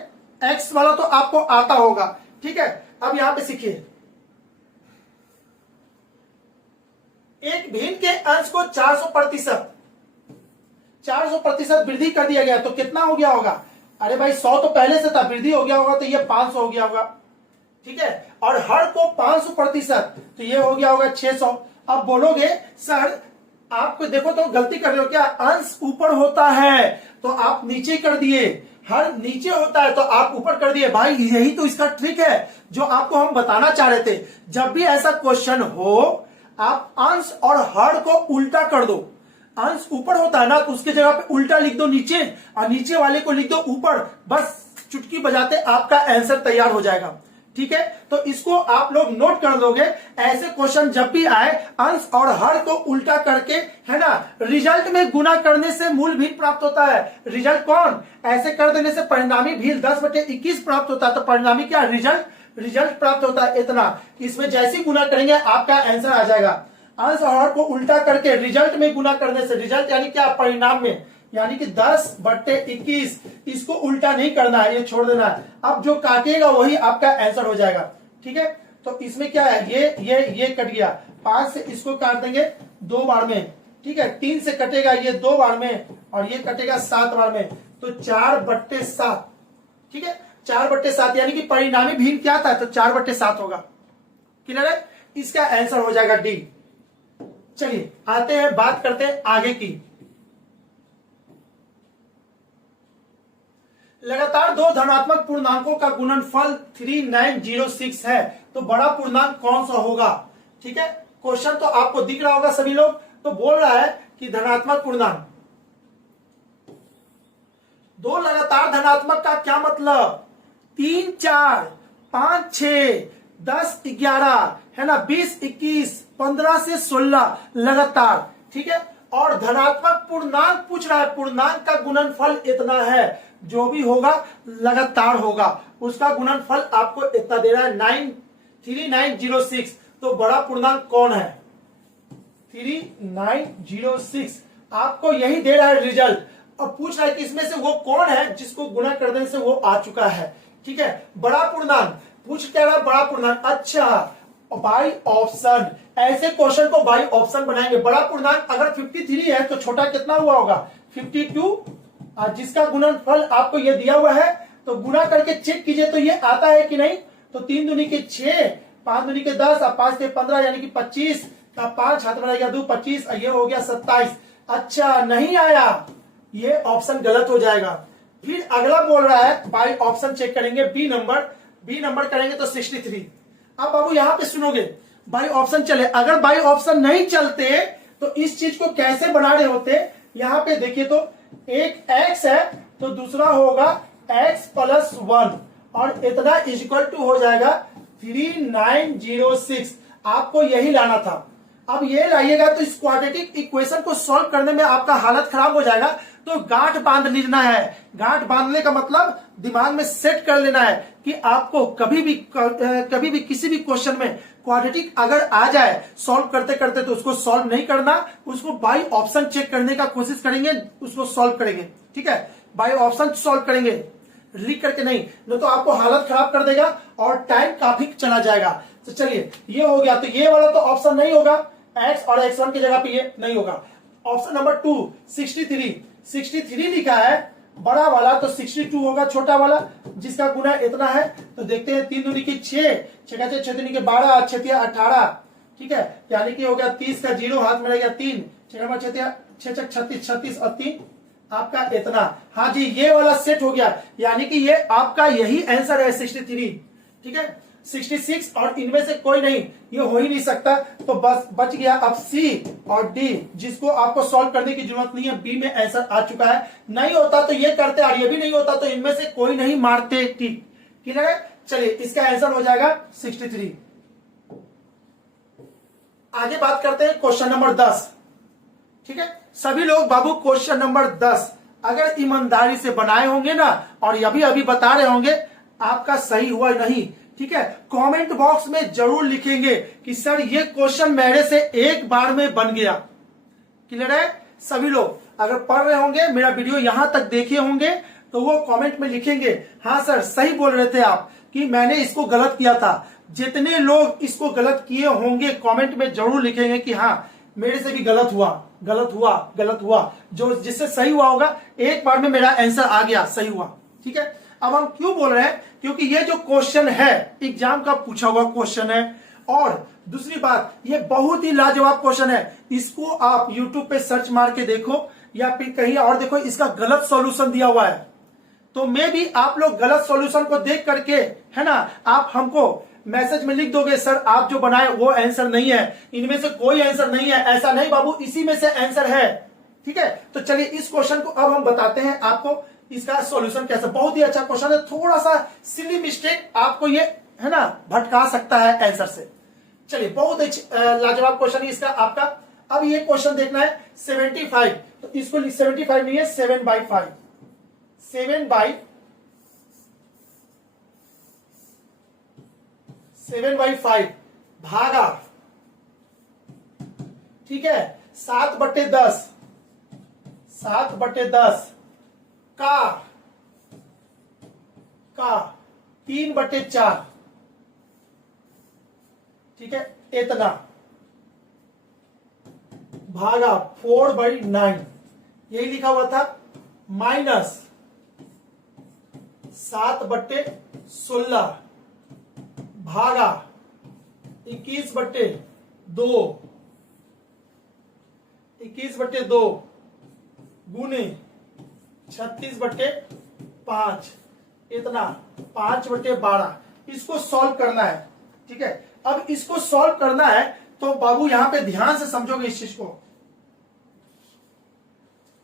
एक्स वाला तो आपको आता होगा, ठीक है। अब यहां पे सीखिए, एक भिन्न के अंश को 400% वृद्धि कर दिया गया तो कितना हो गया होगा? अरे भाई 100 तो पहले से था, वृद्धि हो गया होगा तो ये 500 हो गया होगा, ठीक है। और हर को 500% तो ये हो गया होगा 600। अब बोलोगे सर आपको देखो तो गलती कर रहे हो क्या? अंश ऊपर होता है तो आप नीचे कर दिए, हर नीचे होता है तो आप ऊपर कर दिए। भाई यही तो इसका ट्रिक है जो आपको हम बताना चाह रहे थे। जब भी ऐसा क्वेश्चन हो आप अंश और हर को उल्टा कर दो। अंश ऊपर होता है ना तो उसके जगह पे उल्टा लिख दो नीचे, और नीचे वाले को लिख दो ऊपर। बस चुटकी बजाते आपका आंसर तैयार हो जाएगा, ठीक है। तो इसको आप लोग नोट कर लोगे। ऐसे क्वेश्चन जब भी आए अंश और हर को उल्टा करके, है ना, रिजल्ट में गुना करने से मूल भिन्न प्राप्त होता है। रिजल्ट कौन? ऐसे कर देने से परिणामी भिन्न 10/21 प्राप्त होता है। तो परिणामी क्या? रिजल्ट प्राप्त होता है इतना। इसमें जैसे गुना करेंगे आपका आंसर आ जाएगा। अंश और हर को उल्टा करके रिजल्ट में गुना करने से, रिजल्ट यानी क्या? परिणाम में, यानी कि 10/21। इसको उल्टा नहीं करना है, ये छोड़ देना है। अब जो काटेगा वही आपका आंसर हो जाएगा, ठीक है। तो इसमें क्या है, ये कट गया। 5 से इसको काट देंगे 2 बार में, ठीक है। 3 से कटेगा ये 2 बार में और ये कटेगा 7 बार में, तो 4/7, ठीक है। 4/7 यानी कि परिणामी भिन्न क्या था? तो 4/7 होगा। क्लियर है? इसका आंसर हो जाएगा डी। चलिए आते हैं, बात करते हैं आगे की। लगातार दो धनात्मक पूर्णांकों का गुणनफल 3906 है तो बड़ा पूर्णांक कौन सा होगा? ठीक है, क्वेश्चन तो आपको दिख रहा होगा सभी लोग। तो बोल रहा है कि धनात्मक पूर्णांक, दो लगातार धनात्मक का क्या मतलब? 3, 4, 5, 6, 10, 11, है ना, 20, 21, 15 से 16 लगातार, ठीक है। और धनात्मक पूर्णांक पूछ रहा है, पूर्णांक का गुणनफल इतना है, जो भी होगा लगातार होगा, उसका गुणनफल आपको इतना दे रहा है 3906। तो बड़ा पूर्णांक कौन है? 3906 आपको यही दे रहा है रिजल्ट। और पूछ रहा है कि इसमें से वो कौन है जिसको गुणा कर देने से वो आ चुका है, ठीक है। बड़ा पूर्णांक पूछ क्या रहा? बड़ा पूर्णांक, अच्छा बाई ऑप्शन, ऐसे क्वेश्चन को बाई ऑप्शन बनाएंगे। बड़ा पूर्णांक अगर 53 है तो छोटा कितना हुआ होगा? 52, जिसका गुणनफल आपको ये दिया हुआ है। तो गुणा करके चेक कीजिए तो ये आता है कि नहीं। तो 3 दूनी के 6, 5 दूनी के 10 और 5 से 15 यानी कि 25 का 5 हाथ में रहेगा 2, 25, ये हो गया 27। अच्छा नहीं आया, ये ऑप्शन गलत हो जाएगा। फिर अगला बोल रहा है बाई ऑप्शन चेक करेंगे, बी नंबर करेंगे तो 63। अब बाबू यहां पे सुनोगे, बाई ऑप्शन चले, अगर बाई ऑप्शन नहीं चलते तो इस चीज को कैसे बना रहे होते? यहां पे देखिए तो एक x है तो दूसरा होगा x + 1 और इतना इक्वल टू हो जाएगा 3906। आपको यही लाना था। अब ये लाइएगा तो इस क्वाड्रेटिक इक्वेशन को सॉल्व करने में आपका हालत खराब हो जाएगा। तो गांठ बांध लेना है। गांठ बांधने का मतलब दिमाग में सेट कर लेना है कि आपको कभी भी किसी भी क्वेश्चन में क्वाड्रेटिक अगर आ जाए सॉल्व करते करते तो उसको सॉल्व नहीं करना, उसको बाई ऑप्शन चेक करने का कोशिश करेंगे, उसको सॉल्व करेंगे, ठीक है। बाई ऑप्शन सॉल्व करेंगे, लिख करके नहीं तो आपको हालत खराब कर देगा और टाइम काफी चला जाएगा। तो चलिए ये हो गया, तो ये वाला तो ऑप्शन नहीं होगा, x और x1 की जगह पे ये नहीं होगा। ऑप्शन नंबर 2 63 लिखा है बड़ा वाला, तो 62 होगा छोटा वाला, जिसका गुना इतना है। तो देखते हैं 3 दूनी की 6, 6 दूनी के 12, 6 18, ठीक है, यानी कि हो गया 30 का 0 हाथ में रह गया 3, 6 36 और 3 आपका इतना। हाँ जी, ये वाला सेट हो गया, यानी कि ये आपका यही आंसर है 63, ठीक है। 66 और इनमें से कोई नहीं, ये हो ही नहीं सकता। तो बस बच गया अब सी और डी, जिसको आपको सॉल्व करने की जरूरत नहीं है, बी में आंसर आ चुका है। नहीं होता तो ये करते और ये भी नहीं होता तो इनमें से कोई नहीं मारते, ठीक क्लियर है। चलिए इसका आंसर हो जाएगा 63। आगे बात करते हैं क्वेश्चन नंबर 10, ठीक है। सभी लोग बाबू क्वेश्चन नंबर 10 अगर ईमानदारी से बनाए होंगे ना, और अभी अभी बता रहे होंगे आपका सही हुआ नहीं, ठीक है, कमेंट बॉक्स में जरूर लिखेंगे कि सर ये क्वेश्चन मेरे से एक बार में बन गया। क्लियर है। सभी लोग अगर पढ़ रहे होंगे, मेरा वीडियो यहां तक देखे होंगे, तो वो कमेंट में लिखेंगे हाँ सर सही बोल रहे थे आप कि मैंने इसको गलत किया था। जितने लोग इसको गलत किए होंगे कमेंट में जरूर लिखेंगे कि हाँ मेरे से भी गलत हुआ। जो जिससे सही हुआ होगा एक बार में मेरा आंसर आ गया, सही हुआ, ठीक है। अब हम क्यों बोल रहे हैं, क्योंकि ये जो क्वेश्चन है एग्जाम का पूछा हुआ क्वेश्चन है, और दूसरी बात ये बहुत ही लाजवाब क्वेश्चन है। इसको आप YouTube पे सर्च मार के देखो या फिर कहीं और देखो, इसका गलत सॉल्यूशन दिया हुआ है। तो मैं भी आप लोग गलत सॉल्यूशन को देख करके, है ना, आप हमको मैसेज में लिख दोगे सर आप जो बनाए वो आंसर नहीं है, इनमें से कोई आंसर नहीं है। ऐसा नहीं बाबू, इसी में से आंसर है, ठीक है। तो चलिए इस क्वेश्चन को अब हम बताते हैं आपको इसका सॉल्यूशन कैसे। बहुत ही अच्छा क्वेश्चन है, थोड़ा सा सिली मिस्टेक आपको ये, है ना, भटका सकता है आंसर से। चलिए बहुत लाजवाब क्वेश्चन है इसका आपका। अब ये क्वेश्चन देखना है 75, तो इसको 75 नहीं है 7/5, 7/5 भागा, ठीक है, 7/10 का 3/4, ठीक है, इतना भागा 4/9, यही लिखा हुआ था, माइनस 7/16 भागा 21/2 गुने 36/5, इतना 5/12। इसको सॉल्व करना है, ठीक है। अब इसको सॉल्व करना है तो बाबू यहां पे ध्यान से समझोगे इस चीज को।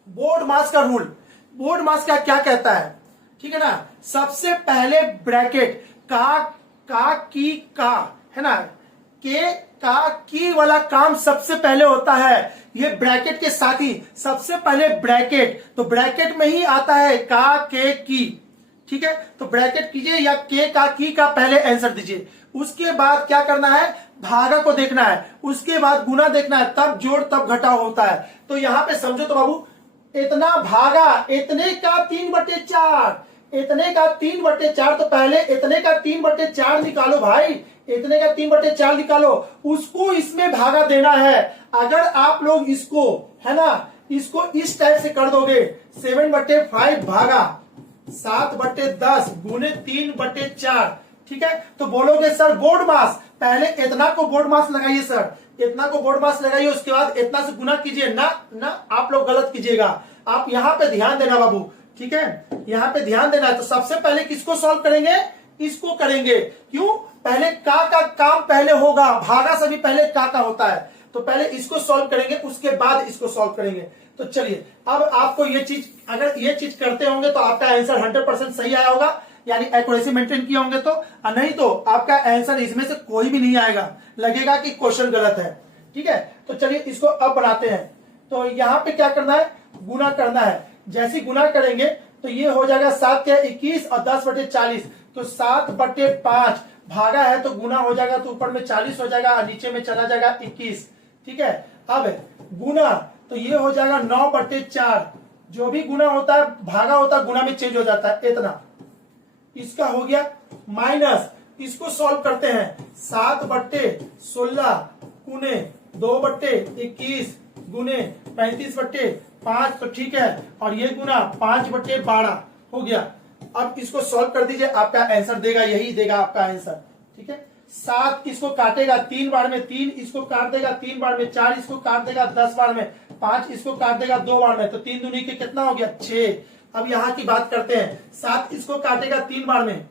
बोर्ड मास का रूल, बोर्ड मास का क्या कहता है, ठीक है ना। सबसे पहले ब्रैकेट का है ना, के का की वाला काम सबसे पहले होता है। ये ब्रैकेट के साथ ही सबसे पहले ब्रैकेट, तो ब्रैकेट में ही आता है का के की, ठीक है। तो ब्रैकेट कीजिए या के का की का पहले आंसर दीजिए। उसके बाद क्या करना है, भागा को देखना है, उसके बाद गुना देखना है, तब जोड़ तब घटाव होता है। तो यहां पे समझो तो बाबू, इतना भागा इतने का 3/4, इतने का 3/4, तो पहले इतने का 3/4 निकालो भाई, इतने का 3/4 निकालो, उसको इसमें भागा देना है। अगर आप लोग इसको, है ना, इसको इस टाइप से कर दोगे, 7/5 भागा 7/10 गुने 3/4, ठीक है। तो बोलोगे सर बोर्ड मास, पहले इतना को बोर्ड मास लगाइए सर, इतना को बोर्ड मास लगाइए, उसके बाद इतना से गुना कीजिए। ना आप लोग गलत कीजिएगा, आप यहां पे ध्यान देना बाबू, ठीक है, यहां पे ध्यान देना है। तो सबसे पहले किसको सॉल्व करेंगे, इसको करेंगे। क्यों, पहले का काम पहले होगा, भागा से भी पहले का होता है। तो पहले इसको सॉल्व करेंगे, उसके बाद इसको सॉल्व करेंगे। तो चलिए अब आपको ये चीज, अगर ये चीज करते होंगे तो आपका आंसर 100% सही आया होगा, यानी एक्यूरेसी मेंटेन किए होंगे। तो नहीं तो आपका आंसर इसमें से कोई भी नहीं आएगा, लगेगा कि क्वेश्चन गलत है, ठीक है। तो चलिए इसको अब बनाते हैं। तो यहां पे क्या करना है, गुना करना है। जैसे गुना करेंगे तो ये हो जाएगा 7 के 21 और 10/40, तो 7/5 भागा है तो गुना हो जाएगा, तो ऊपर में 40 हो जाएगा, नीचे में चला जाएगा 21, ठीक है। अब गुना तो ये हो जाएगा 9/4, जो भी गुना होता है भागा होता है गुना में चेंज हो जाता है, इतना इसका हो गया। माइनस इसको सॉल्व करते हैं, 7/16 गुने 2/21 गुने 35/5 तो ठीक है, और ये गुना 5/12 हो गया। अब इसको सॉल्व कर दीजिए, आपका आंसर देगा, यही देगा आपका आंसर। ठीक है, 7 इसको काटेगा 3 बार में, 3 इसको काट देगा 3 बार में, 4 इसको काट देगा 10 बार में, 5 इसको काट देगा 2 बार में, तो 3 दूनी के कितना हो गया 6। अब यहां की बात करते हैं, 7 इसको काटेगा 3 बार में,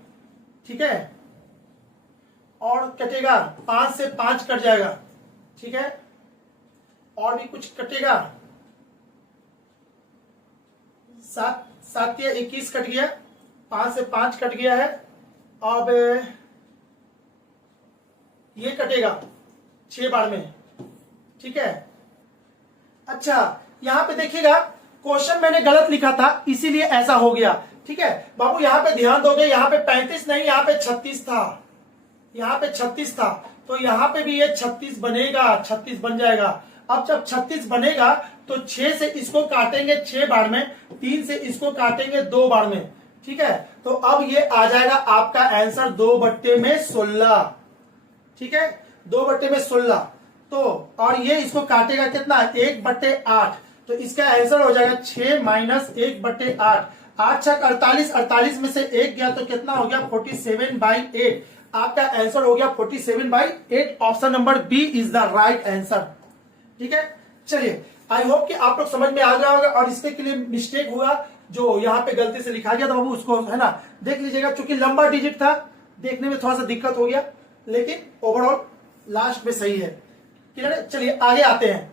ठीक है, और कटेगा 5 से 5 कट जाएगा, ठीक है, और भी कुछ कटेगा, 7 या 21 कट गया, 5 से 5 कट गया है। अब ये कटेगा 6 बार में, ठीक है। अच्छा, यहां पे देखिएगा क्वेश्चन मैंने गलत लिखा था, इसीलिए ऐसा हो गया, ठीक है बाबू। यहां पे ध्यान दोगे, यहां पे 35 नहीं, यहां पे 36 था, यहां पे 36 था, तो यहां पे भी ये 36 बनेगा, 36 बन जाएगा। अब जब 36 बनेगा तो 6 से इसको काटेंगे 6 बार में, 3 से इसको काटेंगे 2 बार में, ठीक है। तो अब ये आ जाएगा आपका आंसर 2/16, ठीक है, 2/16। तो और ये इसको काटेगा कितना 1/8, तो इसका आंसर हो जाएगा 6 माइनस 1/8, 8 6 48, 48 में से 1 गया तो कितना हो गया 47/8। आपका आंसर हो गया 47/8। Option number B is the right answer, ठीक है। चलिए, आई होप कि आप लोग समझ में आ गया होगा, और इसके लिए मिस्टेक हुआ जो यहाँ पे गलती से लिखा गया था बाबू, उसको है ना देख लीजिएगा, क्योंकि लंबा डिजिट था, देखने में थोड़ा सा दिक्कत हो गया, लेकिन ओवरऑल लास्ट में सही है, क्लियर है। चलिए आगे आते हैं।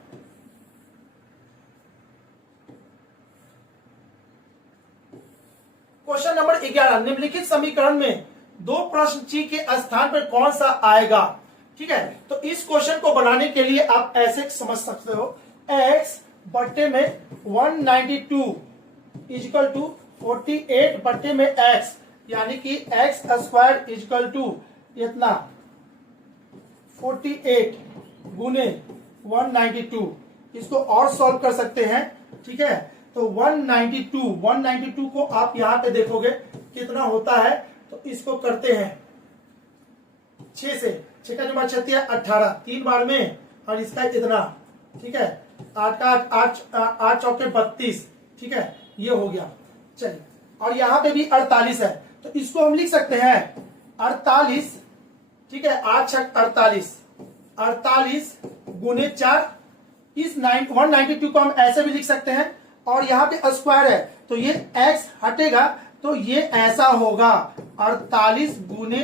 क्वेश्चन नंबर 11, निम्नलिखित समीकरण में 2 प्रश्न ची के स्थान पर कौन सा आएगा, ठीक है। तो इस क्वेश्चन को बनाने के लिए आप ऐसे समझ सकते हो, x बट्टे में 192 इजकल टू 48 बट्टे में x, यानी कि x² इजकल टू इतना 48 गुने 192। इसको और सॉल्व कर सकते हैं, ठीक है। तो 192 को आप यहां पे देखोगे कितना होता है, तो इसको करते हैं 6 से, 6 का नंबर 36 18, 3 बार में, और इसका इतना, ठीक है, 8 का 8 चौके 32, ठीक है, ये हो गया। चलिए, और यहां पे भी 48 है, तो इसको हम लिख सकते हैं 48, ठीक है, 8 6 48, 48 गुने 4। इस 192 को हम ऐसे भी लिख सकते हैं, और यहाँ पे स्क्वायर है तो ये x हटेगा, तो ये ऐसा होगा 48 गुने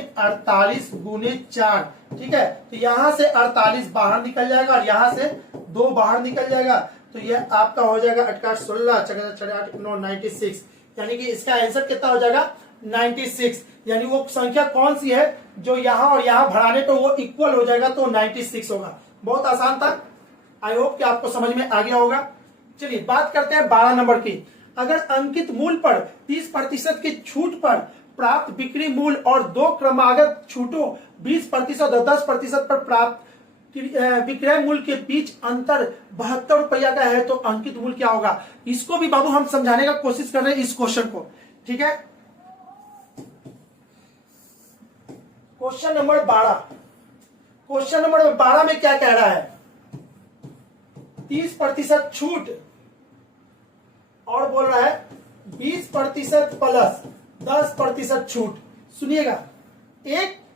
4, ठीक है। तो यहां से 48 बाहर निकल जाएगा, और यहां से 2 बाहर निकल जाएगा, तो ये आपका हो जाएगा 8 16 8 9 96, यानी कि इसका आंसर कितना हो जाएगा 96। यानी वो संख्या कौन सी है जो यहां और यहां बढ़ाने पर वो इक्वल हो जाएगा, तो 96 होगा। बहुत आसान था, आई होप कि आपको समझ में आ गया होगा। चलिए बात करते हैं 12 नंबर की। अगर अंकित मूल्य पर 30% की छूट पर प्राप्त बिक्री मूल्य और 2 क्रमागत छूटों 20% और 10% पर प्राप्त विक्रय मूल्य के बीच अंतर 72 रुपया का है, तो अंकित मूल्य क्या होगा। इसको भी बाबू हम समझाने का कोशिश कर रहे हैं, इस क्वेश्चन को, ठीक है। क्वेश्चन नंबर 12 में क्या कह रहा है, 30% छूट और बोल रहा है 20% प्लस 10% छूट। सुनिएगा,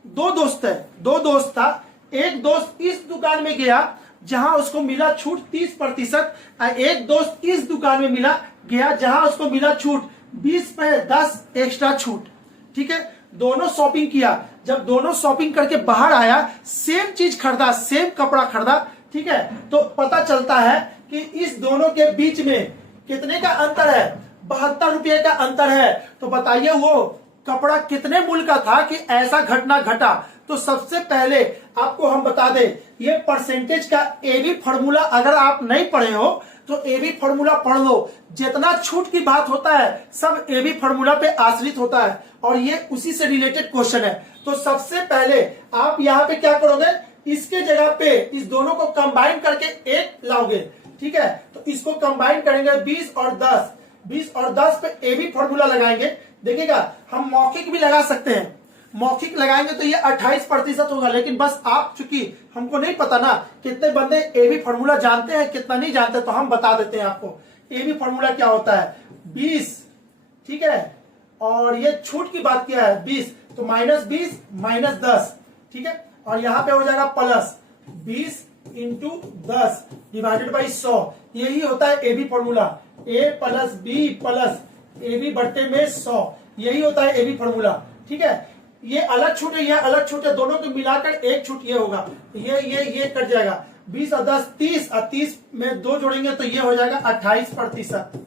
दो दोस्त था, एक दोस्त इस दुकान में गया जहां उसको मिला छूट 30%, एक दोस्त इस दुकान में गया जहां उसको मिला छूट 20 पे 10 एक्स्ट्रा छूट, ठीक है। दोनों शॉपिंग किया, जब दोनों शॉपिंग करके बाहर आया, सेम चीज खरीदा, सेम कपड़ा खरीदा, ठीक है, तो पता चलता है कि इस दोनों के बीच में कितने का अंतर है, 72 रुपये का अंतर है। तो बताइए वो कपड़ा कितने मूल्य का था कि ऐसा घटना घटा। तो सबसे पहले आपको हम बता दें, ये परसेंटेज का एबी फॉर्मूला अगर आप नहीं पढ़े हो तो एबी फॉर्मूला पढ़ लो। जितना छूट की बात होता है सब एबी फॉर्मूला पे आश्रित होता है, और ये उसी से रिलेटेड क्वेश्चन है। तो सबसे पहले आप यहाँ पे क्या करोगे, इसके जगह पे इस दोनों को कंबाइन करके 1 लाओगे, ठीक है। तो इसको कंबाइन करेंगे 20 और 10 पे एबी फॉर्मूला लगाएंगे। देखिएगा, हम मौखिक भी लगा सकते हैं, मौखिक लगाएंगे तो ये 28% होगा, लेकिन बस आप चूंकि हमको नहीं पता ना कितने बंदे ए बी फॉर्मूला जानते हैं कितना नहीं जानते, तो हम बता देते हैं आपको। ए बी फॉर्मूला क्या होता है 20, ठीक है, और ये छूट की बात क्या है 20, तो -20 -10, ठीक है, और यहां पे हो जाएगा प्लस 20 इंटू 10 डिवाइडेड बाई 100। यही होता है A B formula, A plus B plus A B बट्टे में 100, यही होता है ए बी फॉर्मूला, ठीक है। ये अलग छूट है, ये अलग छूट है, दोनों को मिलाकर एक छूट ये होगा, ये कट जाएगा 20 और 10 30, और 30 में 2 जोड़ेंगे तो ये हो जाएगा 28%।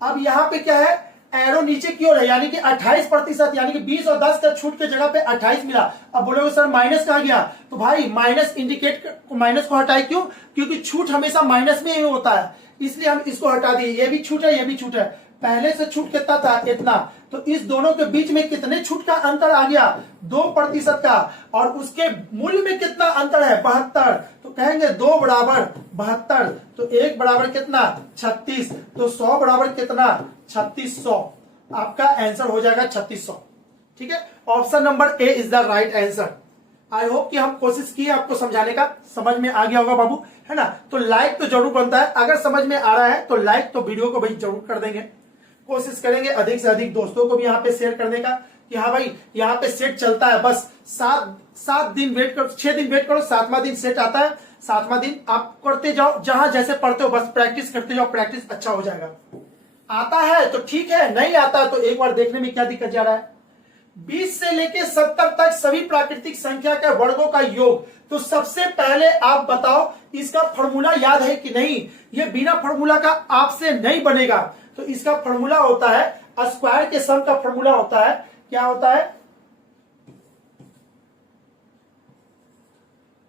अब यहाँ पे क्या है, एरो नीचे की ओर है, यानी कि 28%, यानी कि 20 और 10 का छूट के जगह पे 28 मिला। अब बोलोगे सर माइनस कहाँ गया, तो भाई माइनस माइनस को हटाए, क्यों, क्योंकि छूट हमेशा माइनस में ही होता है, इसलिए हम इसको हटा दिए। ये भी छूट है, ये भी छूट है, पहले से छूट कितना था इतना, तो इस दोनों के बीच में कितने छूट का अंतर आ गया 2% का, और उसके मूल्य में कितना अंतर है 72, तो कहेंगे 2 बराबर 72, तो 1 बराबर कितना 36, तो 100 बराबर कितना 3600। आपका आंसर हो जाएगा 3600, ठीक है। Option number A is the right answer. I hope कि हम कोशिश किए आपको समझाने का, समझ में आ गया होगा बाबू, है ना। तो लाइक तो जरूर बनता है, अगर समझ में आ रहा है तो लाइक तो वीडियो को भाई जरूर कर देंगे। कोशिश करेंगे अधिक से अधिक दोस्तों को भी यहाँ पे शेयर करने का कि हाँ भाई यहाँ पे सेट चलता है, बस 7 दिन वेट करो, 6 दिन वेट करो, 7वां दिन सेट आता है। 7वां दिन आप करते जाओ, जहां जैसे पढ़ते हो बस प्रैक्टिस करते जाओ, प्रैक्टिस अच्छा हो जाएगा। आता है तो ठीक है, नहीं आता तो एक बार देखने में क्या दिक्कत जा रहा है। 20 से लेके 70 तक सभी प्राकृतिक संख्या के वर्गों का योग। तो सबसे पहले आप बताओ इसका फॉर्मूला याद है कि नहीं। ये बिना फॉर्मूला का आपसे नहीं बनेगा, तो इसका फॉर्मूला होता है स्क्वायर के सम का फॉर्मूला होता है, क्या होता है,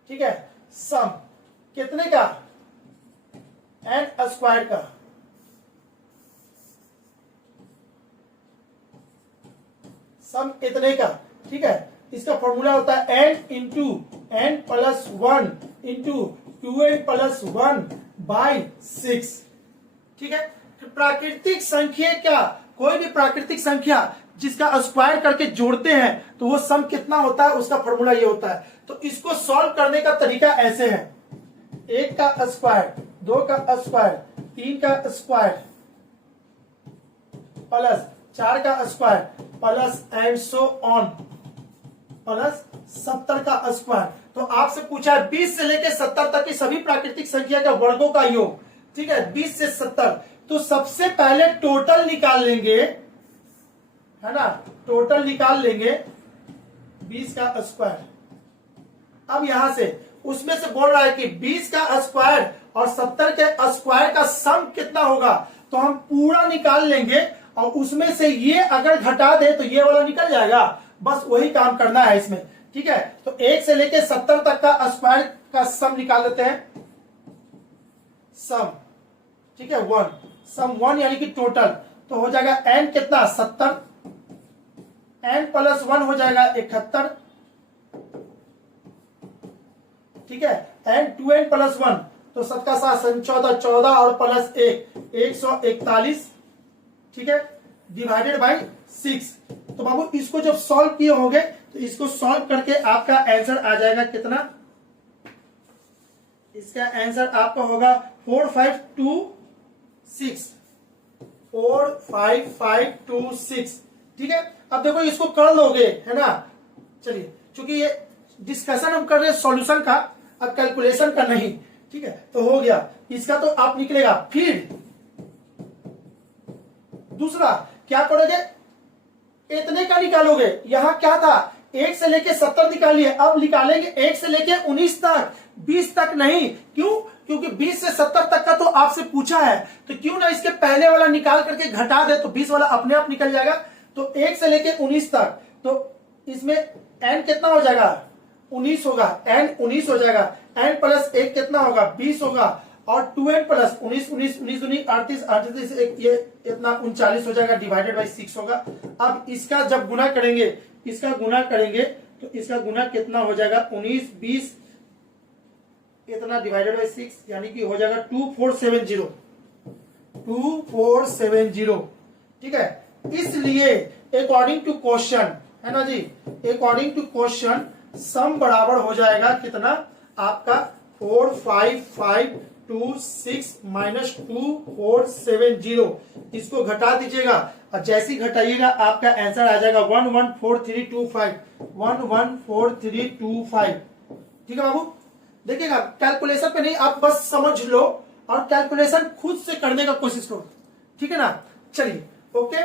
ठीक है, सम कितने का, एन स्क्वायर का, सम इतने का, ठीक है। इसका फॉर्मूला होता है N into N plus 1 into 2n plus 1 by 6, ठीक है। प्राकृतिक संख्या क्या, कोई भी प्राकृतिक संख्या जिसका स्क्वायर करके जोड़ते हैं तो वो सम कितना होता है, उसका फॉर्मूला ये होता है। तो इसको सॉल्व करने का तरीका ऐसे है, 1 का स्क्वायर, 2 का स्क्वायर, 3 का स्क्वायर प्लस 4 का square plus and so on plus 70 का स्क्वायर। तो आपसे पूछा है 20 से लेकर 70 तक की सभी प्राकृतिक संख्या के वर्गों का योग, ठीक है, 20 से 70। तो सबसे पहले टोटल निकाल लेंगे, है ना, टोटल निकाल लेंगे 20 का स्क्वायर। अब यहां से उसमें से बोल रहा है कि 20 का स्क्वायर और 70 के स्क्वायर का सम कितना होगा, तो हम पूरा निकाल लेंगे और उसमें से ये अगर घटा दे तो ये वाला निकल जाएगा, बस वही काम करना है इसमें, ठीक है। तो 1 से लेके 70 तक का स्क्वायर का सम निकाल देते हैं, सम, ठीक है, 1, सम 1 यानी कि टोटल, तो हो जाएगा n कितना 70, n प्लस 1 हो जाएगा 71, ठीक है, n 2n प्लस 1 तो 7 का 7 14, 14 और प्लस 1 141, ठीक है, डिवाइडेड बाई 6। तो बाबू इसको जब सॉल्व किए होंगे तो इसको सॉल्व करके आपका आंसर आ जाएगा कितना, इसका आंसर आपका होगा 4526, 45526, ठीक है। अब देखो इसको कर लोगे, है ना। चलिए, चूंकि ये डिस्कशन हम कर रहे हैं सॉल्यूशन का, अब कैलकुलेशन का नहीं, ठीक है। तो हो गया इसका, तो आप निकलेगा। फिर दूसरा क्या करोगे, इतने का निकालोगे। यहां क्या था 1 से लेके 70 निकाल लिए, अब निकालेंगे 1 से लेके 19 तक, 20 तक नहीं। क्यों, क्योंकि 20 से 70 तक का तो आपसे पूछा है, तो क्यों ना इसके पहले वाला निकाल करके घटा दे, तो 20 वाला अपने आप निकल जाएगा। तो 1 से लेके 19 तक, तो इसमें n कितना हो जाएगा 19 होगा, n 19 हो जाएगा, n प्लस 1 कितना होगा 20 होगा, और 2n प्लस 19 19 19 19 38 38 ये इतना 39 हो जाएगा, डिवाइडेड बाई 6 होगा। अब इसका जब गुना करेंगे, इसका गुना करेंगे तो इसका गुना कितना हो जाएगा 19 20 इतना डिवाइडेड बाई 6, यानी कि हो जाएगा 2470, ठीक है। इसलिए अकॉर्डिंग टू क्वेश्चन, है ना जी। अकॉर्डिंग टू क्वेश्चन सम बराबर हो जाएगा कितना आपका 4 5 5 2 6 माइनस 2 4 7 0। इसको घटा दीजिएगा और जैसे ही घटाइएगा आपका आंसर आ जाएगा 114325 114325। ठीक है बाबू, देखिएगा कैलकुलेशन पे नहीं, आप बस समझ लो और कैलकुलेशन खुद से करने का कोशिश करो, ठीक है ना। चलिए ओके,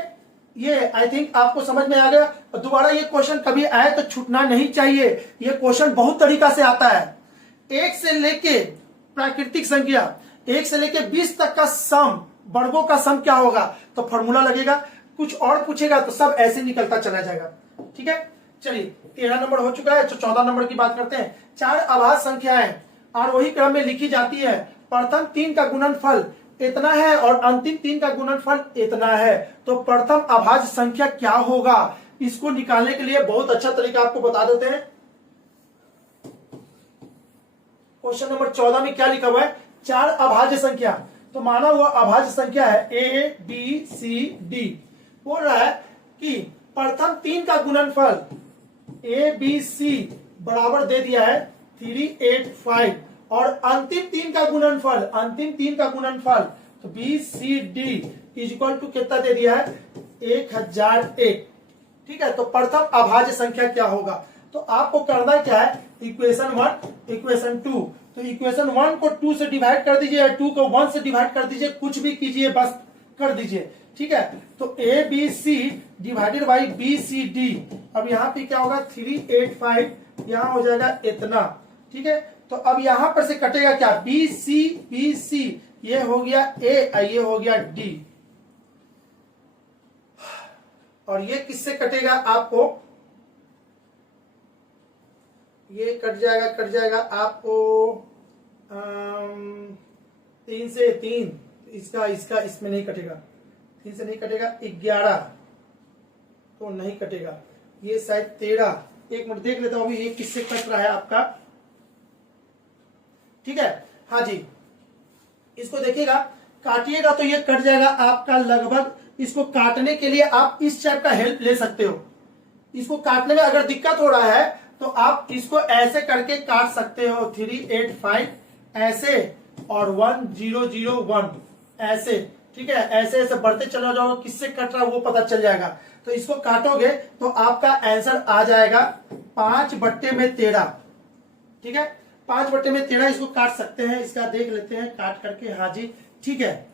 ये आई थिंक आपको समझ में आ गया। दोबारा ये क्वेश्चन कभी आए तो छूटना नहीं चाहिए। ये क्वेश्चन बहुत तरीका से आता है। 1 से लेके प्राकृतिक संख्या 1 से लेके 20 तक का सम, वर्गों का सम क्या होगा, तो फॉर्मूला लगेगा। कुछ और पूछेगा तो सब ऐसे निकलता चला जाएगा। ठीक है, चलिए 13 नंबर हो चुका है, तो 14 नंबर की बात करते हैं। 4 अभाज्य संख्याएं आरोही क्रम में लिखी जाती है। प्रथम 3 का गुणनफल इतना है और अंतिम 3 का गुणनफल इतना है, तो प्रथम अभाज्य संख्या क्या होगा। इसको निकालने के लिए बहुत अच्छा तरीका आपको बता देते हैं। क्वेश्चन नंबर 14 में क्या लिखा हुआ है, 4 अभाज्य संख्या, तो माना हुआ अभाज्य संख्या है ए बी सी डी। बोल रहा है कि प्रथम 3 का गुणनफल ए बी सी बराबर दे दिया है 385 और अंतिम 3 का गुणनफल तो B C D is equal to कितना दे दिया है 1001। ठीक है, तो प्रथम अभाज्य संख्या क्या होगा, तो आपको करना क्या है, इक्वेशन 1 इक्वेशन 2, तो इक्वेशन 1 को 2 से डिवाइड कर दीजिए, 2 को 1 से डिवाइड कर दीजिए, कुछ भी कीजिए बस कर दीजिए। ठीक है, तो A B C divided by B C D, अब यहाँ पे क्या होगा 385, यहाँ हो जाएगा इतना। ठीक है, तो अब यहां पर से कटेगा क्या, बी सी, ये हो गया ए, ये हो गया डी, और ये किससे कटेगा आपको, ये कट जाएगा आपको 3 से 3, इसका इसमें नहीं कटेगा, 3 से नहीं कटेगा, 11 तो नहीं कटेगा, ये शायद 13, एक मिनट देख लेता हूं अभी ये किससे कट रहा है आपका। ठीक है, हाँ जी, इसको देखिएगा, काटिएगा तो ये कट जाएगा आपका लगभग। इसको काटने के लिए आप इस टाइप का हेल्प ले सकते हो। इसको काटने में अगर दिक्कत हो रहा है तो आप इसको ऐसे करके काट सकते हो, 385 ऐसे और 1001 ऐसे। ठीक है, ऐसे ऐसे बढ़ते चला जाओगे, किससे कट रहा है वो पता चल जाएगा। तो इसको काटोगे तो आपका आंसर आ जाएगा 5/13। ठीक है, 5/13 इसको काट सकते हैं, इसका देख लेते हैं काट करके। हाँ जी, ठीक है,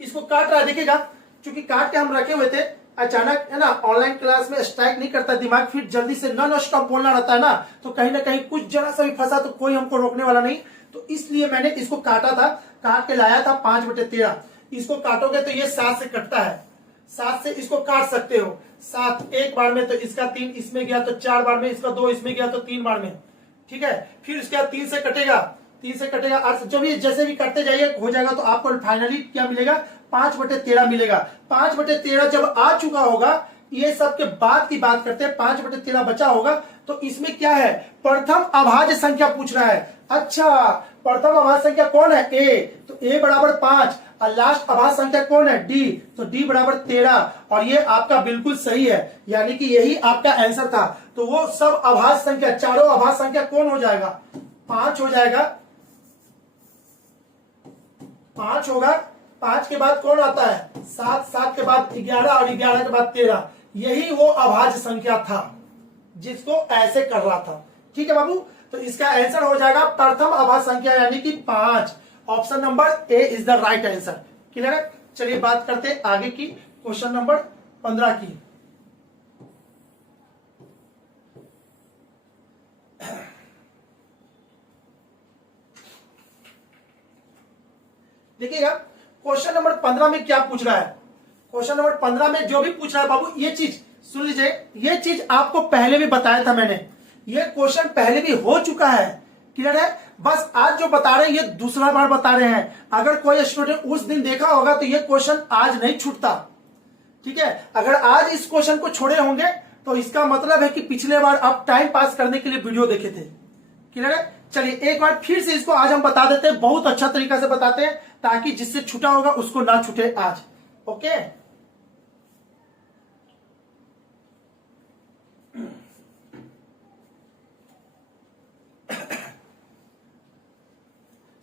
इसको काट रहा है, देखिएगा क्योंकि काट के हम रखे हुए थे, अचानक है ना ऑनलाइन क्लास में स्ट्राइक नहीं करता दिमाग, फिर जल्दी से नॉन स्टॉप बोलना रहता है ना, तो कहीं ना कहीं कुछ जरा सा भी फंसा तो कोई हमको रोकने वाला नहीं, तो इसलिए मैंने इसको काटा था, काट के लाया था 5/13। इसको काटोगे तो ये 7 से कटता है, 7 से इसको काट सकते हो, 7 एक बार में, तो इसका 3 इसमें गया तो 4 बार में, इसका 2 इसमें गया तो 3 बार में। ठीक है, फिर उसके बाद 3 से कटेगा, 8, जब ये जैसे भी करते जाइए हो जाएगा, तो आपको फाइनली क्या मिलेगा, 5/13 मिलेगा। 5/13 जब आ चुका होगा, ये सब के बाद की बात करते हैं, 5/13 बचा होगा, तो इसमें क्या है, प्रथम अभाज्य संख्या पूछ रहा है। अच्छा, प्रथम अभाज्य संख्या कौन है, ए, तो ए बराबर 5, और लास्ट अभाज्य संख्या कौन है, डी, तो डी बराबर 13, और ये आपका बिल्कुल सही है, यानी कि यही आपका आंसर था। तो वो सब अभाज्य संख्या, चारों अभाज्य संख्या कौन हो जाएगा, 5 हो जाएगा, 5 होगा, 5 के बाद कौन आता है, 7, 7 के बाद 11 और 11 के बाद 13, यही वो अभाज्य संख्या था जिसको ऐसे कर रहा था। ठीक है बाबू, तो इसका आंसर हो जाएगा प्रथम अभाज्य संख्या यानी कि 5। Option number A is the right answer. Clear है, चलिए बात करते हैं आगे की, क्वेश्चन नंबर 15 की। देखिएगा क्वेश्चन नंबर 15 में क्या पूछ रहा है। क्वेश्चन नंबर 15 में जो भी पूछ रहा है बाबू, ये चीज सुन लीजिए, ये चीज आपको पहले भी बताया था मैंने, ये क्वेश्चन पहले भी हो चुका है। क्लियर है, बस आज जो बता रहे हैं ये दूसरा बार बता रहे हैं। अगर कोई स्टूडेंट उस दिन देखा होगा तो ये क्वेश्चन आज नहीं छूटता। ठीक है, अगर आज इस क्वेश्चन को छोड़े होंगे तो इसका मतलब है कि पिछले बार आप टाइम पास करने के लिए वीडियो देखे थे। क्लियर है, चलिए एक बार फिर से इसको आज हम बता देते हैं, बहुत अच्छा तरीका से बताते हैं, ताकि जिससे छूटा होगा उसको ना छूटे आज। ओके,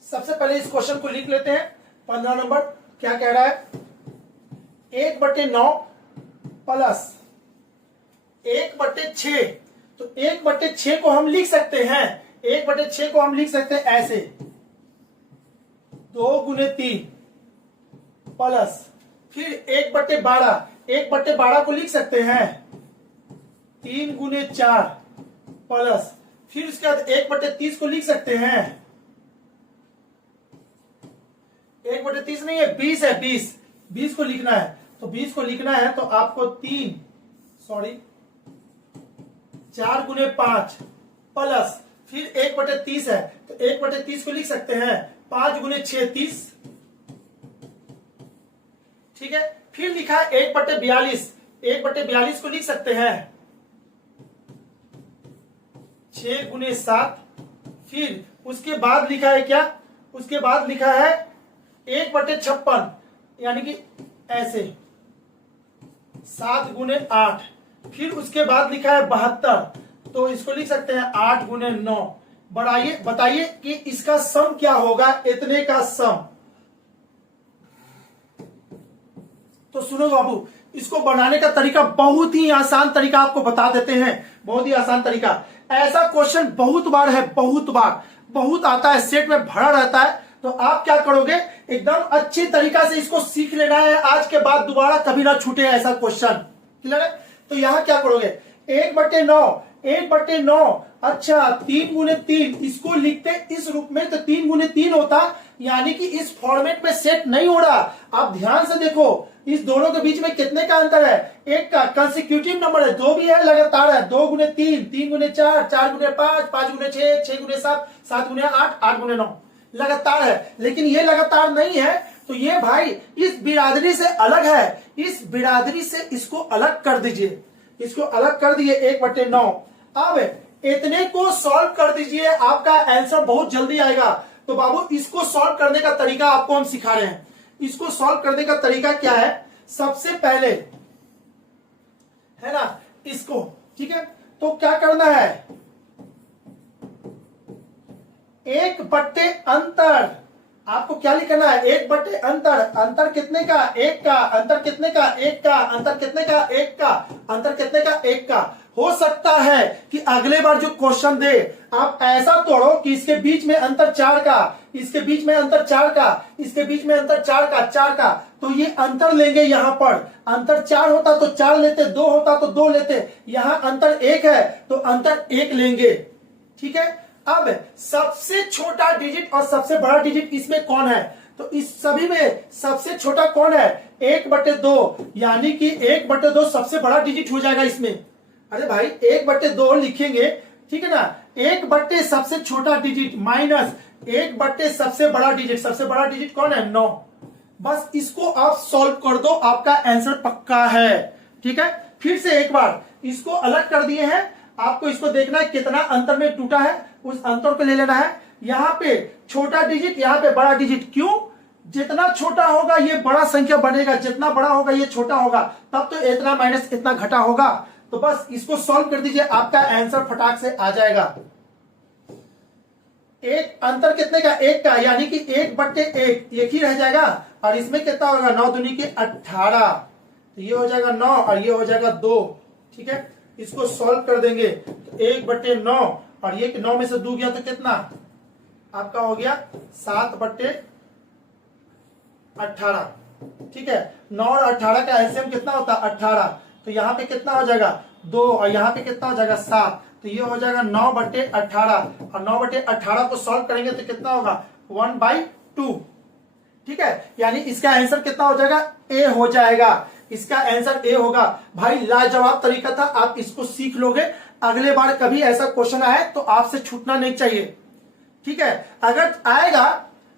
सबसे पहले इस क्वेश्चन को लिख लेते हैं। 15 नंबर क्या कह रहा है, 1/9 प्लस 1/6। तो 1/6 को हम लिख सकते हैं, 1/6 को हम लिख सकते हैं ऐसे, 2 × 3 प्लस फिर 1/12, 1/12 को लिख सकते हैं 3 × 4 प्लस फिर उसके बाद 1/30 को लिख सकते हैं, 1/30 नहीं है 20 है, 20 को लिखना है। तो 20 को लिखना है तो आपको 4 × 5 प्लस फिर 1/30 है तो 1/30 को लिख सकते हैं 5 × 6 30। ठीक है, फिर लिखा है 1/42, 1/42 को लिख सकते हैं 6 × 7। फिर उसके बाद लिखा है क्या, उसके बाद लिखा है 1/56 यानी कि ऐसे 7 × 8। फिर उसके बाद लिखा है 72, तो इसको लिख सकते हैं 8 × 9। बढ़ाइए, बताइए कि इसका सम क्या होगा, इतने का सम। तो सुनो बाबू, इसको बनाने का तरीका बहुत ही आसान तरीका आपको बता देते हैं, बहुत ही आसान तरीका। ऐसा क्वेश्चन बहुत बार है, बहुत बार, बहुत आता है, सेट में भरा रहता है। तो आप क्या करोगे, एकदम अच्छी तरीका से इसको सीख लेना है, आज के बाद दोबारा कभी ना छूटे ऐसा क्वेश्चन। क्लियर है? तो यहां क्या करोगे, 1/9, 1/9, अच्छा 3 × 3, इसको लिखते इस रूप में तो 3 × 3 होता, यानी कि इस फॉर्मेट में सेट नहीं हो रहा। आप ध्यान से देखो, इस दोनों के बीच में कितने का अंतर है, एक का कंसेक्यूटिव नंबर है, 2 भी है, लगातार है, 2 × 3, 3 × 4, 4 × 5, 5 × 6, 6 × 7, 7 × 8, 8 × 9 लगातार है। लेकिन ये लगातार नहीं है, तो ये भाई इस बिरादरी से अलग है, इस बिरादरी से इसको अलग कर दीजिए, इसको अलग कर दिए 1/9। अब इतने को सॉल्व कर दीजिए, आपका आंसर बहुत जल्दी आएगा। तो बाबू इसको सॉल्व करने का तरीका आपको हम सिखा रहे हैं। इसको सॉल्व करने का तरीका क्या है, सबसे पहले है ना इसको, ठीक है, तो क्या करना है, 1/, अंतर, आपको क्या लिखना है, 1/, अंतर, अंतर कितने का, 1 का, अंतर कितने का, 1 का, अंतर कितने का, 1 का, अंतर कितने का, 1 का। हो सकता है कि अगले बार जो क्वेश्चन दे आप ऐसा तोड़ो कि इसके बीच में अंतर 4 का, इसके बीच में अंतर 4 का, इसके बीच में अंतर 4 का, 4 का, तो ये अंतर लेंगे। यहां पर अंतर 4 होता तो 4 लेते, 2 होता तो 2 लेते, यहां अंतर 1 है तो अंतर 1 लेंगे। ठीक है, अब सबसे छोटा डिजिट और सबसे बड़ा डिजिट इसमें कौन है, तो इस सभी में सबसे छोटा कौन है, 1/2, यानी कि 1/2 सबसे बड़ा डिजिट हो जाएगा इसमें। अरे भाई 1/2 लिखेंगे, ठीक है ना, 1/, सबसे छोटा डिजिट माइनस 1/, सबसे बड़ा डिजिट, सबसे बड़ा डिजिट कौन है, 9। बस इसको आप सॉल्व कर दो, आपका आंसर पक्का है। ठीक है, फिर से एक बार इसको अलग कर दिए हैं, आपको इसको देखना है कितना अंतर में टूटा है, उस अंतर को ले लेना है। यहां पे छोटा डिजिट, यहां पे बड़ा डिजिट, क्यों, जितना छोटा होगा ये बड़ा संख्या बनेगा, जितना बड़ा होगा ये छोटा होगा, तब तो इतना माइनस इतना घटा होगा। तो बस इसको सॉल्व कर दीजिए, आपका आंसर फटाक से आ जाएगा। एक अंतर कितने का, 1 का, यानी कि 1/1 एक ही रह जाएगा, और इसमें कितना होगा, 9 दूनी के 18, तो ये हो जाएगा 9 और ये हो जाएगा 2। ठीक है, इसको सॉल्व कर देंगे तो 1/9 और ये 9 में से 2 गया तो कितना आपका हो गया, 7/18। ठीक है, 9 और 18 का एलसीएम कितना होता है, 18, तो यहाँ पे कितना हो जाएगा 2 और यहाँ पे कितना हो जाएगा 7, तो ये हो जाएगा 9/18, और 9/18 को सॉल्व करेंगे तो कितना होगा 1/2। ठीक है, यानी इसका आंसर कितना हो जाएगा, ए हो जाएगा, इसका आंसर ए होगा। भाई लाजवाब तरीका था, आप इसको सीख लोगे, अगले बार कभी ऐसा क्वेश्चन आए तो आपसे छूटना नहीं चाहिए। ठीक है, अगर आएगा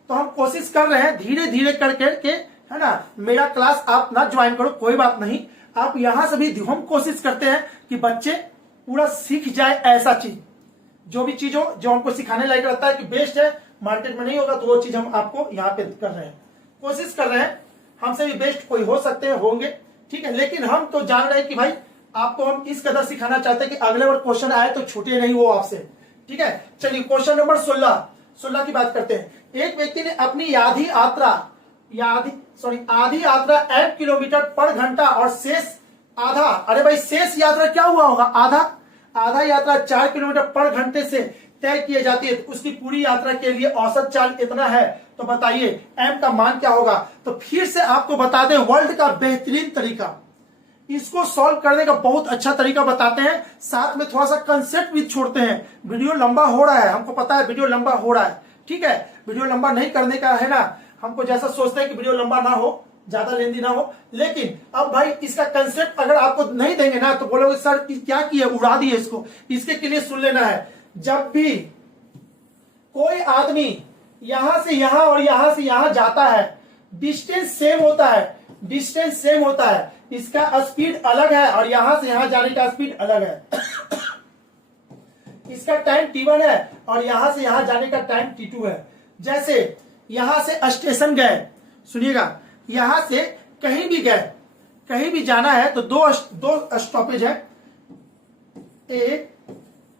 तो हम कोशिश कर रहे हैं धीरे धीरे करके है ना, मेरा क्लास आप ना ज्वाइन करो कोई बात नहीं, आप यहां से भी हम कोशिश करते हैं कि बच्चे पूरा सीख जाए ऐसा चीज, जो भी चीज हो जो हमको सिखाने लायक रहता है कि बेस्ट है, मार्केट में नहीं होगा तो वो चीज हम आपको यहाँ पे कर रहे हैं, कोशिश कर रहे हैं, हमसे भी बेस्ट कोई हो सकते हैं, होंगे। ठीक है, लेकिन हम तो जान रहे हैं कि भाई आपको हम इस कदर सिखाना चाहते हैं कि अगले बार क्वेश्चन आए तो छूटे नहीं वो आपसे। ठीक है, चलिए क्वेश्चन नंबर 16 की बात करते हैं। एक व्यक्ति ने अपनी आधी यात्रा 8 किलोमीटर पर घंटा और शेष आधा, अरे भाई शेष यात्रा क्या हुआ होगा, आधा यात्रा 4 किलोमीटर पर घंटे से तय की जाती है, तो उसकी पूरी यात्रा के लिए औसत चाल इतना है। तो बताइए m का मान क्या होगा। तो फिर से आपको बता दें, वर्ल्ड का बेहतरीन तरीका, इसको सॉल्व करने का बहुत अच्छा तरीका बताते हैं, साथ में थोड़ा सा कंसेप्ट भी छोड़ते हैं। वीडियो लंबा हो रहा है, हमको पता है वीडियो लंबा हो रहा है, ठीक है, वीडियो लंबा नहीं करने का है ना, हमको जैसा सोचते हैं कि वीडियो लंबा ना हो, ज्यादा लेंदी ना हो, लेकिन अब भाई इसका कंसेप्ट अगर आपको नहीं देंगे ना तो बोलोगे सर क्या किया, उड़ा दिए इसको। इसके लिए सुन लेना है, जब भी कोई आदमी यहां से यहां और यहां से यहां जाता है, डिस्टेंस सेम होता है, इसका स्पीड अलग है और यहां से यहां जाने का स्पीड अलग है। इसका टाइम t1 है और यहां से यहां जाने का टाइम t2 है। जैसे यहां से स्टेशन गए, सुनिएगा, यहां से कहीं भी गए, कहीं भी जाना है तो दो स्टॉपेज है, ए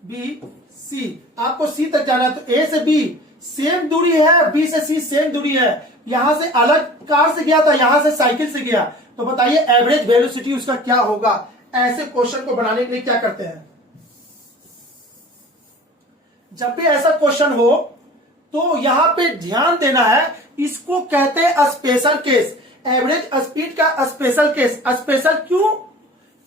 बी सी, आपको सी तक जाना है तो ए से बी सेम दूरी है, बी से सी सेम दूरी है। यहां से अलग कार से गया था, यहां से साइकिल से गया, तो बताइए एवरेज वेलोसिटी उसका क्या होगा। ऐसे क्वेश्चन को बनाने के लिए क्या करते हैं, जब भी ऐसा क्वेश्चन हो तो यहां पे ध्यान देना है, इसको कहते हैं स्पेशल केस, एवरेज स्पीड का स्पेशल केस। स्पेशल क्यों,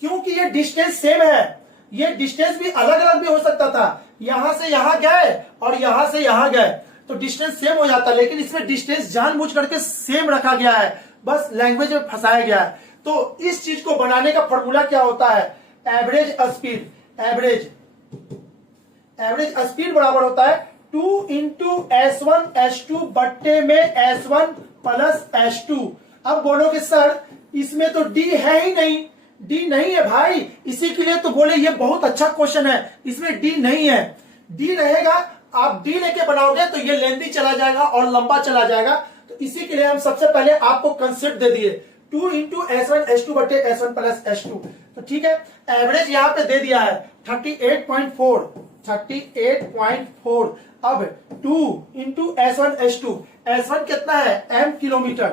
क्योंकि ये डिस्टेंस सेम है, ये डिस्टेंस भी अलग अलग भी हो सकता था, यहां से यहां गए और यहां से यहां गए तो डिस्टेंस सेम हो जाता, लेकिन इसमें डिस्टेंस जानबूझ करके सेम रखा गया है, बस लैंग्वेज में फंसाया गया है। तो इस चीज को बनाने का फॉर्मूला क्या होता है, एवरेज स्पीड बराबर होता है 2 इंटू S1 बट्टे में S1 प्लस S2। अब बोलोगे सर इसमें तो D है ही नहीं, D नहीं है भाई, इसी के लिए तो बोले ये बहुत अच्छा क्वेश्चन है, इसमें D नहीं है। D रहेगा, आप D लेके बनाओगे तो ये लेंथी चला जाएगा और लंबा चला जाएगा, तो इसी के लिए हम सबसे पहले आपको कंसेप्ट दे दिए 2 इंटू S1 बटे S1 प्लस S2। तो ठीक है, एवरेज यहां पे दे दिया है 38.4। अब 2 इंटू S1 कितना है, m किलोमीटर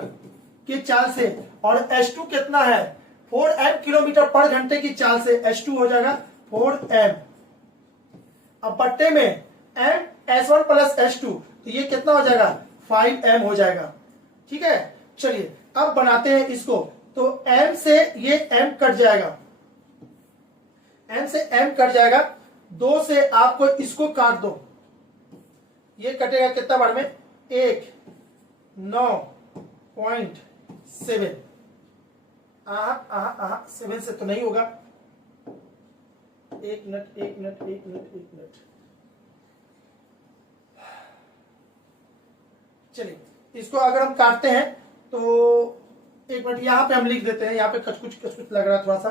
की चाल से, और S2 कितना है 4m किलोमीटर पर घंटे की चाल से, S2 हो जाएगा 4m। अब बट्टे में m S1 प्लस S2, तो ये कितना हो जाएगा 5m हो जाएगा। ठीक है, चलिए अब बनाते हैं इसको, तो m से ये m कट जाएगा, 2 से आपको इसको काट दो, ये कटेगा कितना बार में 9.7। 7 से तो नहीं होगा, एक मिनट। चलिए इसको अगर हम काटते हैं तो एक मिनट यहां पे हम लिख देते हैं, यहां पे कुछ लग रहा है थोड़ा सा,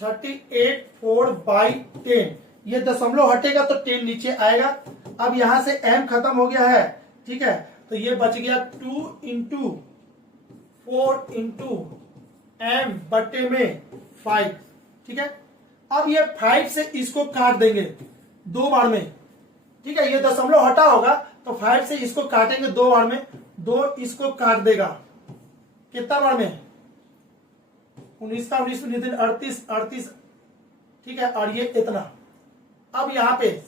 38.4/10, ये दशमलव हटेगा तो 10 नीचे आएगा। अब यहां से m खत्म हो गया है, ठीक है, तो ये बच गया 2 इंटू 4 इंटू m बटे में 5। ठीक है, अब ये 5 से इसको काट देंगे 2 बार में, ठीक है, ये दशमलव हटा होगा तो 5 से इसको काटेंगे 2 बार में, 2 इसको काट देगा कितना बार में 19 का 19 में 38। ठीक है, और ये इतना। अब यहां पे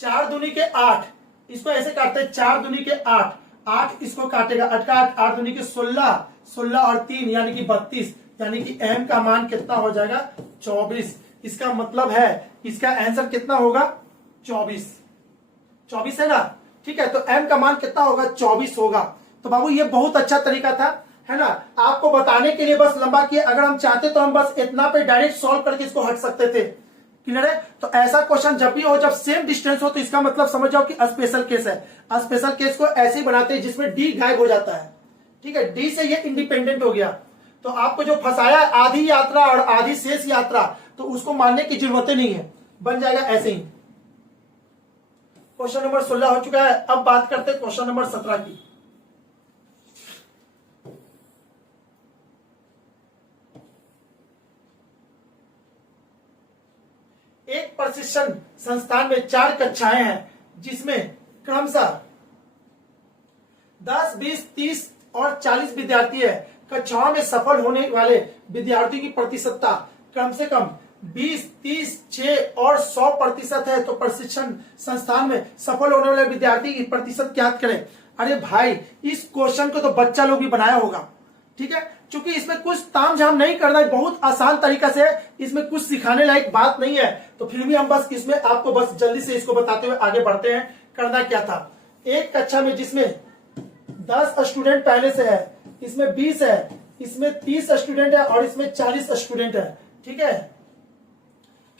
4 दूनी के 8, इसको ऐसे काटते हैं 4 दूनी के 8 इसको काटेगा 8 दूनी के 16 और 3 यानी कि 32, यानी कि m का मान कितना हो जाएगा 24। इसका मतलब है इसका आंसर कितना होगा 24 है ना। ठीक है, तो m का मान कितना होगा 24 होगा। तो बाबू ये बहुत अच्छा तरीका था, है ना, आपको बताने के लिए बस लंबा किया। अगर हम चाहते तो हम बस इतना पे डायरेक्ट सॉल्व करके इसको हट सकते थे। क्लियर है, तो ऐसा क्वेश्चन जब भी हो, जब सेम डिस्टेंस हो, तो इसका मतलब समझ जाओ कि स्पेशल केस है। स्पेशल केस को ऐसे ही बनाते हैं जिसमें डी गायब हो जाता है। ठीक है, डी से ये इंडिपेंडेंट हो गया। तो आपको जो फंसाया आधी यात्रा और आधी शेष यात्रा, तो उसको मानने की जरूरत नहीं है, बन जाएगा ऐसे ही। क्वेश्चन नंबर 16 हो चुका है। अब बात करते हैं क्वेश्चन नंबर 17 की। एक प्रशिक्षण संस्थान में 4 कक्षाएं हैं, जिसमें क्रमशः 10, 20, 30 और 40 विद्यार्थी है। कक्षाओं में सफल होने वाले विद्यार्थियों की प्रतिशतता कम से कम 20, 30, 6 और 100% है। तो प्रशिक्षण संस्थान में सफल होने वाले विद्यार्थी की प्रतिशत ज्ञात करें। अरे भाई, इस क्वेश्चन को तो बच्चा लोग भी बनाया होगा, ठीक है। क्योंकि इसमें कुछ तामझाम नहीं करना है, बहुत आसान तरीका से, इसमें कुछ सिखाने लायक बात नहीं है। तो फिर भी हम बस इसमें आपको बस जल्दी से इसको बताते हुए आगे बढ़ते हैं। करना क्या था, एक कक्षा में जिसमें 10 स्टूडेंट पहले से है, इसमें 20 है, इसमें 30 स्टूडेंट है और इसमें 40 स्टूडेंट है, ठीक है।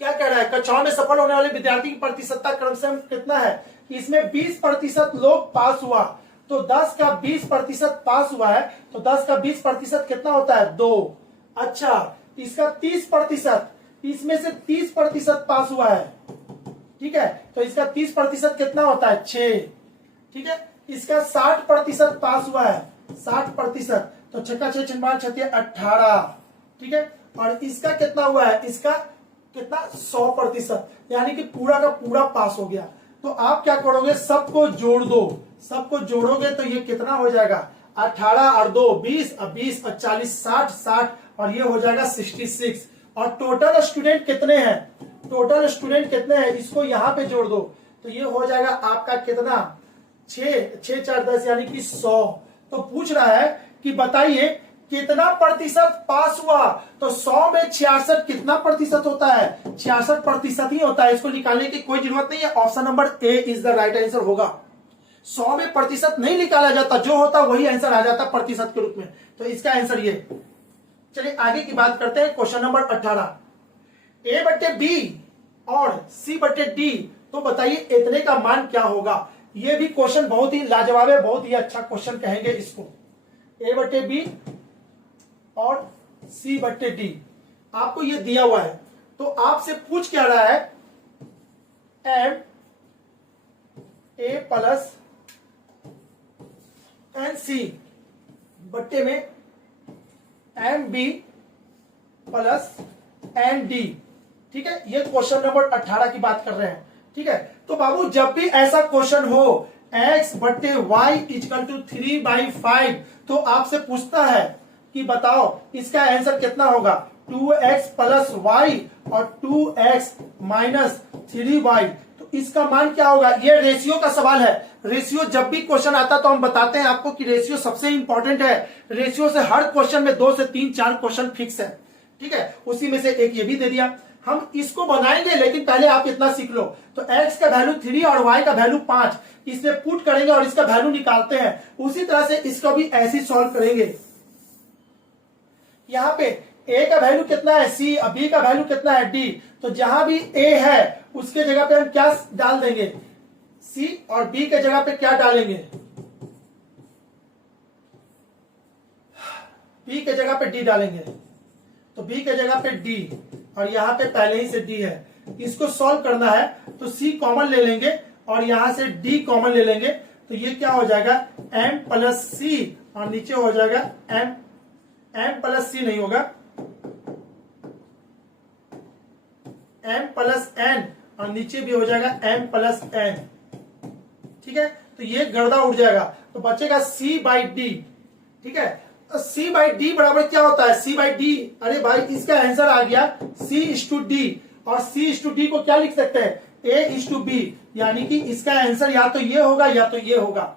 क्या कह रहा है, कक्षाओं में सफल होने वाले विद्यार्थी की प्रतिशतता क्रमशः कितना है। इसमें 20% लोग पास हुआ, तो 10 का 20% पास हुआ है, तो 10 का 20% कितना होता है, 2। अच्छा, इसका 30%, इसमें से 30% पास हुआ है, ठीक है, तो इसका 30% कितना होता है, 6, ठीक है। इसका 60% पास हुआ है, 60%, तो 6 6 6 18, ठीक है। और इसका कितना हुआ है, इसका कितना, 100%, यानी कि पूरा का पूरा पास हो गया। तो आप क्या करोगे, सबको जोड़ दो, सबको जोड़ोगे तो ये कितना हो जाएगा, 18 और 2 20 और 20 और 40 60 60 और ये हो जाएगा 66। और टोटल स्टूडेंट कितने हैं, टोटल स्टूडेंट कितने हैं, इसको यहां पे जोड़ दो तो ये हो जाएगा आपका कितना, 6 6 4 10 यानी कि 100। तो पूछ रहा है कि बताइए कितना प्रतिशत पास हुआ, तो 100 में 66 कितना प्रतिशत होता है, 66% ही होता है। इसको निकालने की कोई जरूरत नहीं है, option number A is the right answer होगा। 100 में प्रतिशत नहीं निकाला जाता, जो होता वही आंसर आ जाता प्रतिशत के रूप में। तो इसका आंसर ये। चलिए आगे की बात करते हैं, क्वेश्चन नंबर 18, A/B और C/D, तो बताइए इतने का मान क्या होगा। ये भी क्वेश्चन बहुत ही लाजवाब है, बहुत ही अच्छा क्वेश्चन कहेंगे इसको। A/B और C/D आपको ये दिया हुआ है, तो आपसे पूछ क्या रहा है, MA प्लस NC बट्टे में MB प्लस ND, ठीक है। ये क्वेश्चन नंबर 18 की बात कर रहे हैं, ठीक है। तो बाबू जब भी ऐसा क्वेश्चन हो x बट्टे y इक्वल टू 3/5, तो आपसे पूछता है कि बताओ इसका आंसर कितना होगा, 2x प्लस y और 2x माइनस 3y, तो इसका मान क्या होगा। ये रेशियो का सवाल है। रेशियो जब भी क्वेश्चन आता तो हम बताते हैं आपको कि रेशियो सबसे इंपॉर्टेंट है। रेशियो से हर क्वेश्चन में 2 से 3 4 क्वेश्चन फिक्स है, ठीक है। उसी में से एक ये भी दे दिया। हम इसको बनाएंगे, लेकिन पहले आप इतना सीख लो। तो x का वैल्यू 3 और y का वैल्यू 5, इसमें पुट करेंगे और इसका वैल्यू निकालते हैं। उसी तरह से इसको भी ऐसे ही सॉल्व करेंगे। यहाँ पे a का वैल्यू कितना है, c, b का वैल्यू कितना है, d, तो जहां भी a है उसके जगह पे हम क्या डाल देंगे, c, और b के जगह पे क्या डालेंगे, b के जगह पे d डालेंगे। तो b के जगह पे d और यहाँ पे पहले ही से d है। इसको सॉल्व करना है तो c कॉमन ले लेंगे और यहां से d कॉमन ले लेंगे, तो ये क्या हो जाएगा, m प्लस c, और नीचे हो जाएगा m प्लस c नहीं होगा, m प्लस n, और नीचे भी हो जाएगा m प्लस n, ठीक है। तो ये गर्दा उड़ जाएगा, तो बचेगा c/d, ठीक है। c/d बराबर क्या होता है, c/d, अरे भाई इसका आंसर आ गया c/d, और c/d को क्या लिख सकते हैं, a/b, यानी कि इसका आंसर या तो ये होगा या तो ये होगा,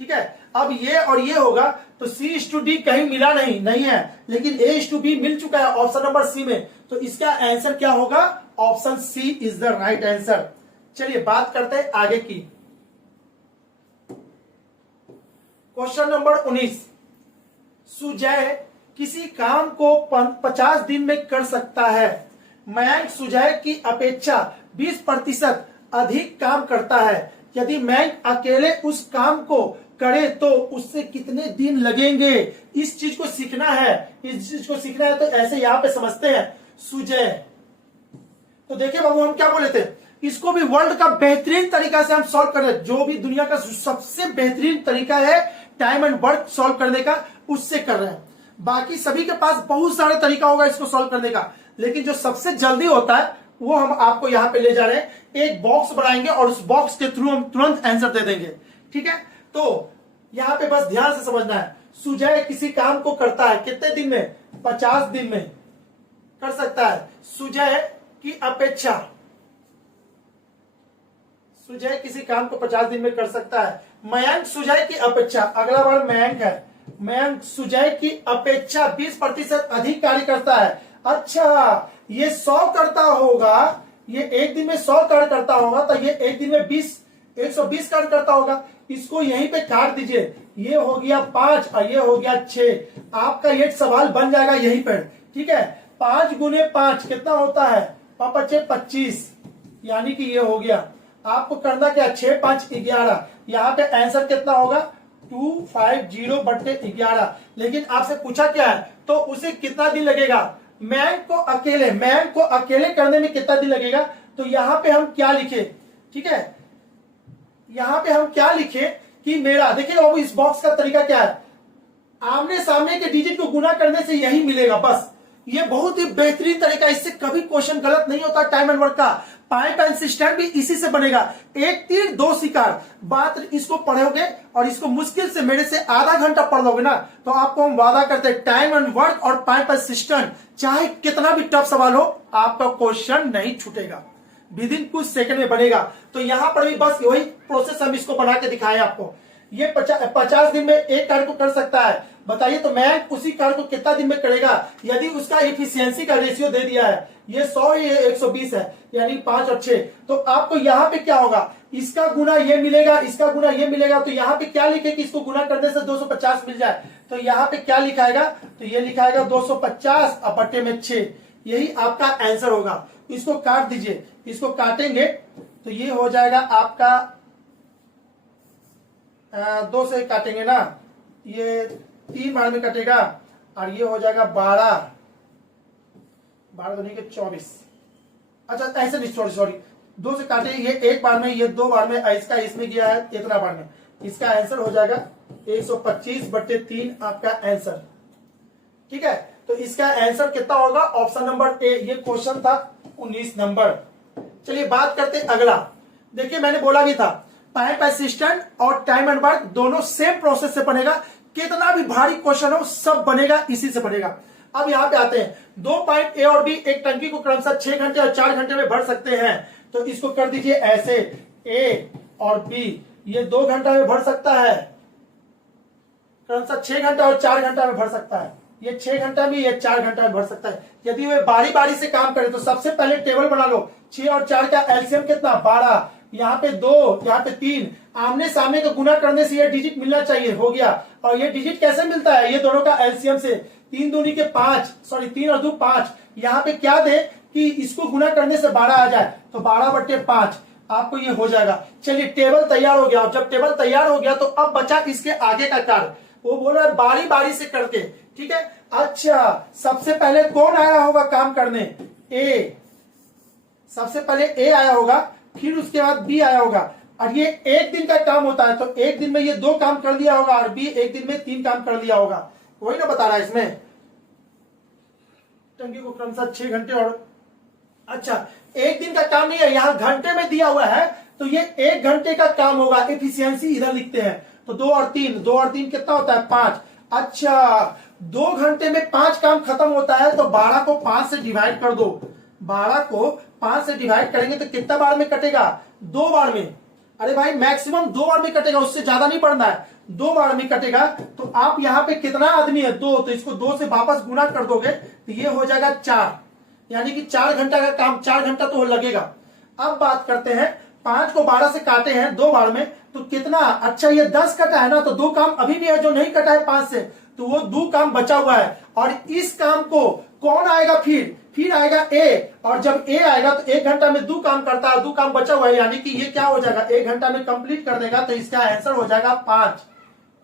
ठीक है। अब ये और ये होगा तो c/d कहीं मिला नहीं है, लेकिन a/b मिल चुका है ऑप्शन नंबर सी में। तो इसका आंसर क्या होगा, option C is the right answer. चलिए बात करते हैं आगे की। क्वेश्चन नंबर 19, सुजय किसी काम को 50 दिन में कर सकता है। मयंक सुजय की अपेक्षा 20% अधिक काम करता है। यदि मयंक अकेले उस काम को करे तो उससे कितने दिन लगेंगे। इस चीज को सीखना है, इस चीज को सीखना है। तो ऐसे यहां पे समझते हैं, सुजय, तो देखिए बाबू हम क्या बोले थे, इसको भी वर्ल्ड का बेहतरीन तरीका से हम सॉल्व कर रहे हैं। जो भी दुनिया का सबसे बेहतरीन तरीका है टाइम एंड वर्क सॉल्व करने का, उससे कर रहे हैं। बाकी सभी के पास बहुत सारा तरीका होगा इसको सॉल्व करने का, लेकिन जो सबसे जल्दी होता है वो हम आपको यहां पे ले जा रहे हैं। एक बॉक्स बनाएंगे और उस बॉक्स के थ्रू हम तुरंत आंसर दे देंगे, ठीक है। तो यहाँ पे बस ध्यान से समझना है। सुजय किसी काम को करता है कितने दिन में, 50 दिन में कर सकता है। सुजय की अपेक्षा, सुजय किसी काम को 50 दिन में कर सकता है। मयंक सुजय की अपेक्षा, अगला वर्ड मयंक है, मयंक सुजय की अपेक्षा 20% अधिक कार्य करता है। अच्छा, ये 100 करता होगा, ये एक दिन में 100 कार्य करता होगा, तो ये एक दिन में 120 कार्य करता होगा। इसको यहीं पे काट दीजिए, ये हो गया 5 और ये हो गया 6। आपका ये सवाल बन जाएगा यहीं पर, ठीक है। 5 गुने 5 कितना होता है, 25, यानी कि ये हो गया। आपको करना क्या, 6 5 11, यहाँ पे आंसर कितना होगा 250/11। लेकिन आपसे पूछा क्या है, तो उसे कितना दिन लगेगा, मयंक को अकेले करने में कितना दिन लगेगा। तो यहाँ पे हम क्या लिखे, ठीक है, यहाँ पे हम क्या लिखे कि मेरा, देखिए बाबू इस बॉक्स का तरीका क्या है, आमने सामने के डिजिट को गुना करने से यही मिलेगा बस। ये बहुत ही बेहतरीन तरीका, इससे कभी क्वेश्चन गलत नहीं होता टाइम एंड वर्क का। पाइप एंड सिस्टम भी इसी से बनेगा, एक तीर दो शिकार। बात इसको पढ़ोगे और इसको मुश्किल से मेरे से आधा घंटा पढ़ लोगे ना, तो आपको हम वादा करते हैं टाइम एंड वर्क और पाइप एंड सिस्टम चाहे कितना भी टफ सवाल हो, आपका क्वेश्चन नहीं छूटेगा, विद इन कुछ सेकंड में बनेगा। तो यहां पर भी बस वही प्रोसेस हम इसको बना के दिखाए आपको। ये 50 दिन में एक कार्य को कर सकता है, बताइए तो मैं उसी कार्य को कितना दिन में करेगा। यदि उसका एफिशिएंसी का रेशियो दे दिया है, ये 100 है ये 120 है, यानी 5 और 6, तो आपको यहाँ पे क्या होगा, इसका गुना ये मिलेगा, इसका गुना ये मिलेगा। तो यहाँ पे क्या लिखे कि इसको गुना करने से 250 मिल जाए, तो यहाँ पे क्या लिखाएगा, तो ये लिखाएगा 250 और बट्टे में 6, यही आपका आंसर होगा। इसको काट दीजिए, इसको काटेंगे तो ये हो जाएगा आपका 2 से काटेंगे ना, ये 3 बार में कटेगा और ये हो जाएगा 12 दूनी के 24। अच्छा ऐसे नहीं, सॉरी 2 से काटे, ये 1 बार में, ये 2 बार में, इसका इसमें गया है इतना बार में। इसका आंसर हो जाएगा 125/3 आपका आंसर, ठीक है। तो इसका आंसर कितना होगा, ऑप्शन नंबर ए। ये क्वेश्चन था 19 नंबर। चलिए बात करते अगला। देखिए मैंने बोला भी था पाइप असिस्टेंट और टाइम एंड वर्क दोनों सेम प्रोसेस से बनेगा, कितना भी भारी क्वेश्चन हो सब बनेगा इसी से बनेगा। अब यहाँ पे आते हैं, 2 पाइप ए और बी एक टंकी को क्रमशः 6 घंटे और 4 घंटे में भर सकते हैं। तो इसको कर दीजिए ऐसे, ए और बी ये 2 घंटा में भर सकता है, क्रमशः 6 घंटा और 4 घंटा में भर सकता है। ये 6 घंटा में, ये 4 घंटा में भर सकता है। यदि वे बारी बारी से काम करें तो सबसे पहले टेबल बना लो, 6 और 4 का एलसीएम कितना, 12, यहाँ पे 2, यहाँ पे 3, आमने सामने का गुना करने से ये डिजिट मिलना चाहिए, हो गया। और ये डिजिट कैसे मिलता है, ये दोनों का एलसीएम से, 3 दूनी के 5, सॉरी 3 और 2 5। यहाँ पे क्या दे कि इसको गुना करने से 12 आ जाए, तो 12/5 आपको ये हो जाएगा। चलिए टेबल तैयार हो गया। जब टेबल तैयार हो गया तो अब बचा इसके आगे का कार्य, वो बोल रहा है बारी बारी से करके, ठीक है। अच्छा सबसे पहले कौन आया होगा काम करने, ए, सबसे पहले ए आया होगा, फिर उसके बाद बी आया होगा। और ये एक दिन का काम होता है, तो एक दिन में ये 2 काम कर लिया होगा और बी एक दिन में 3 काम कर लिया होगा। वही ना बता रहा है इसमें, टंकी को क्रमशः 6 घंटे और, अच्छा एक दिन का काम नहीं है, यहाँ घंटे में दिया हुआ है, तो ये 1 घंटे का काम होगा। एफिशिएंसी इधर लिखते हैं, तो 2 और 3 कितना होता है, 5। अच्छा 2 घंटे में 5 काम खत्म होता है, तो 12 को 5 से डिवाइड कर दो। 12 को 5 से डिवाइड करेंगे तो कितना बार में कटेगा, 2 बार में। अरे भाई मैक्सिमम 2 बार में कटेगा, उससे ज्यादा नहीं पढ़ना है, 2 बार में कटेगा। तो आप यहाँ पे कितना आदमी है, 2, तो इसको 2 से वापस गुना कर दोगे तो ये हो जाएगा 4, यानी कि 4 घंटा का काम, 4 घंटा तो लगेगा। अब बात करते हैं, 5 को 12 से काटे हैं 2 बार में, तो कितना, अच्छा ये 10 कटा है ना, तो 2 काम अभी भी है जो नहीं कटा है 5 से, तो वो 2 काम बचा हुआ है। और इस काम को कौन आएगा, फिर आएगा ए, और जब ए आएगा तो 1 घंटा में 2 काम करता है, 2 काम बचा हुआ है, यानी कि ये क्या हो जाएगा, 1 घंटा में कंप्लीट कर देगा, तो इसका आंसर हो जाएगा 5,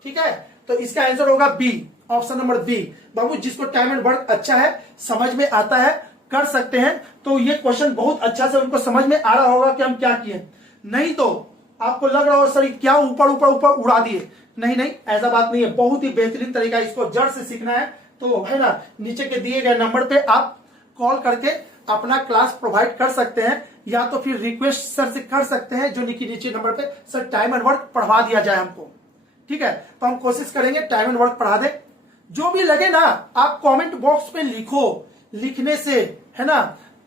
ठीक है। तो इसका आंसर होगा बी, ऑप्शन नंबर बी। बाबू जिसको टाइम एंड वर्क अच्छा है, समझ में आता है, कर सकते हैं, तो ये क्वेश्चन बहुत अच्छा से उनको समझ में आ रहा होगा कि हम क्या किए। नहीं तो आपको लग रहा होगा सर क्या ऊपर ऊपर ऊपर उड़ा दिए, नहीं ऐसा बात नहीं है, बहुत ही बेहतरीन तरीका, इसको जड़ से सीखना है तो है ना, नीचे के दिए गए नंबर पे आप कॉल करके अपना क्लास प्रोवाइड कर सकते हैं, या तो फिर रिक्वेस्ट सर से कर सकते हैं जो नीचे नंबर पे, सर टाइम एंड वर्क पढ़वा दिया जाए हमको, ठीक है, तो हम कोशिश करेंगे टाइम एंड वर्क पढ़ा दें। जो भी लगे ना आप कमेंट बॉक्स पे लिखो, लिखने से है ना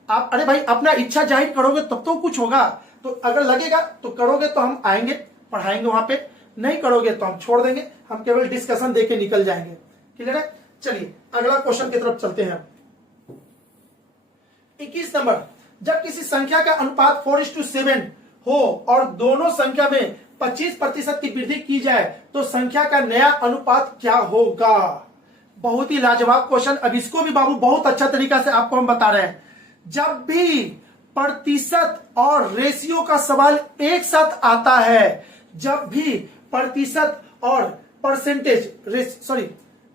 आप, अरे भाई अपना इच्छा जाहिर करोगे तब तो कुछ होगा। तो अगर लगेगा तो करोगे तो हम आएंगे पढ़ाएंगे वहां पे, नहीं करोगे तो हम छोड़ देंगे, हम केवल डिस्कशन देके निकल जाएंगे। क्लियर है? चलिए अगला क्वेश्चन की तरफ चलते हैं। 21 नंबर, जब किसी संख्या का अनुपात 4:7 हो और दोनों संख्या में 25% की वृद्धि की जाए तो संख्या का नया अनुपात क्या होगा? बहुत ही लाजवाब क्वेश्चन। अब इसको भी बाबू बहुत अच्छा तरीका से आपको हम बता रहे हैं। जब भी प्रतिशत और रेशियो का सवाल एक साथ आता है, जब भी प्रतिशत और परसेंटेज सॉरी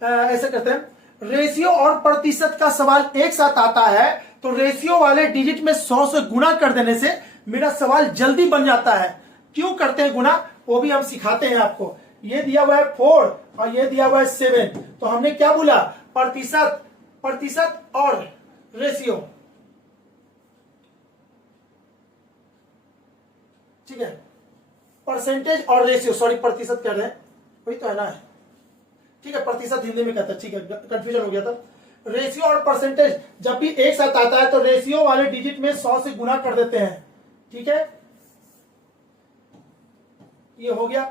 ऐसे करते हैं, रेशियो और प्रतिशत का सवाल एक साथ आता है तो रेशियो वाले डिजिट में 100 से गुणा कर देने से मेरा सवाल जल्दी बन जाता है। क्यों करते हैं गुणा वो भी हम सिखाते हैं आपको। ये दिया हुआ है 4 और ये दिया हुआ है 7, तो हमने क्या बोला? प्रतिशत और रेशियो, ठीक है, परसेंटेज और रेशियो, सॉरी प्रतिशत कह रहे हैं, वही तो है ना, ठीक है, प्रतिशत हिंदी में कहता है, ठीक है, कंफ्यूजन हो गया था। रेशियो और परसेंटेज जब भी एक साथ आता है तो रेशियो वाले डिजिट में 100 से गुणा कर देते हैं, ठीक है, ये हो गया।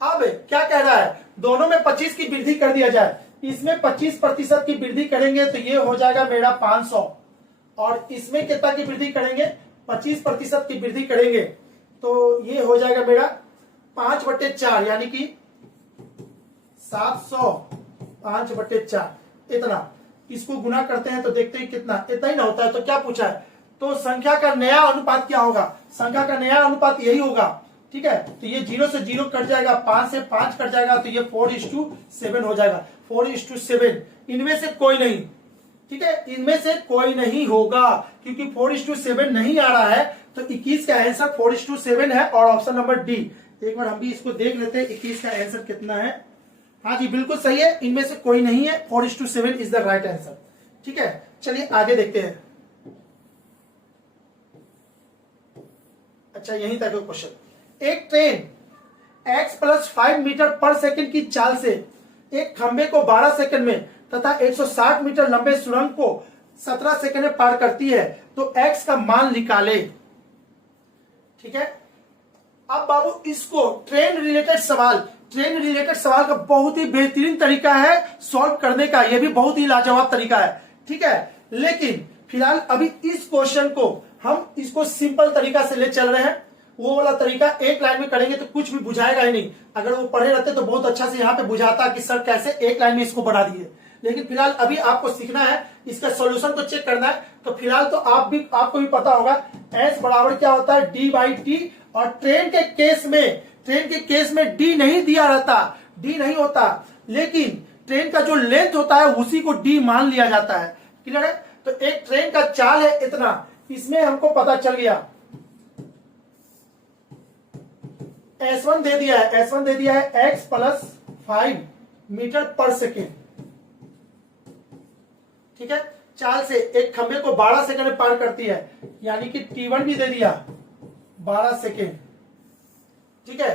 अब क्या कह रहा है? दोनों में 25 की वृद्धि कर दिया जाए, इसमें 25% की वृद्धि करेंगे तो ये हो जाएगा मेरा 500, और इसमें कितना की वृद्धि करेंगे? 25% की वृद्धि करेंगे तो ये हो जाएगा मेरा 5/4 यानी कि 700, 5/4 इतना। इसको गुना करते हैं तो देखते हैं कितना, इतना ही ना होता है। तो क्या पूछा है? तो संख्या का नया अनुपात क्या होगा? संख्या का नया अनुपात यही होगा, ठीक है। तो ये 0 से 0 कट जाएगा, 5 से 5 कट जाएगा तो ये 4:7 हो जाएगा, 4:7। इनमें से कोई नहीं, ठीक है, इनमें से कोई नहीं होगा क्योंकि 4:7 नहीं आ रहा है। तो 21 का आंसर 4:7 है और ऑप्शन नंबर डी। एक बार हम भी इसको देख लेते हैं 21 का आंसर कितना है। हाँ जी बिल्कुल सही है, इनमें से कोई नहीं है, 4:7 इज द राइट आंसर। ठीक है, चलिए आगे देखते हैं। अच्छा यहीं तक क्वेश्चन। एक ट्रेन x + 5 मीटर पर सेकंड की चाल से एक खंबे को 12 सेकंड में तथा 160 मीटर लंबे सुरंग को 17 सेकंड में पार करती है तो x का मान निकाले। ठीक है, अब बाबू इसको ट्रेन रिलेटेड सवाल का बहुत ही बेहतरीन तरीका है सॉल्व करने का, यह भी बहुत ही लाजवाब तरीका है। ठीक है, लेकिन फिलहाल अभी इस क्वेश्चन को हम इसको सिंपल तरीका से ले चल रहे हैं। वो वाला तरीका एक लाइन में करेंगे तो कुछ भी बुझाएगा ही नहीं। अगर वो पढ़े रहते तो बहुत अच्छा से यहाँ पे बुझाता कि सर कैसे एक लाइन में इसको बढ़ा दिए। लेकिन फिलहाल अभी आपको सीखना है, इसका सॉल्यूशन को चेक करना है। तो फिलहाल तो आपको भी पता होगा S बराबर क्या होता है d/t, और ट्रेन के केस में d नहीं दिया रहता, d नहीं होता, लेकिन ट्रेन का जो लेंथ होता है उसी को d मान लिया जाता है। क्लियर है? तो एक ट्रेन का चाल है इतना, इसमें हमको पता चल गया S1 दे दिया है x + 5 मीटर पर सेकेंड। ठीक है, चाल से एक खंबे को 12 सेकंड में पार करती है, यानी कि t1 भी दे दिया 12 सेकंड। ठीक है,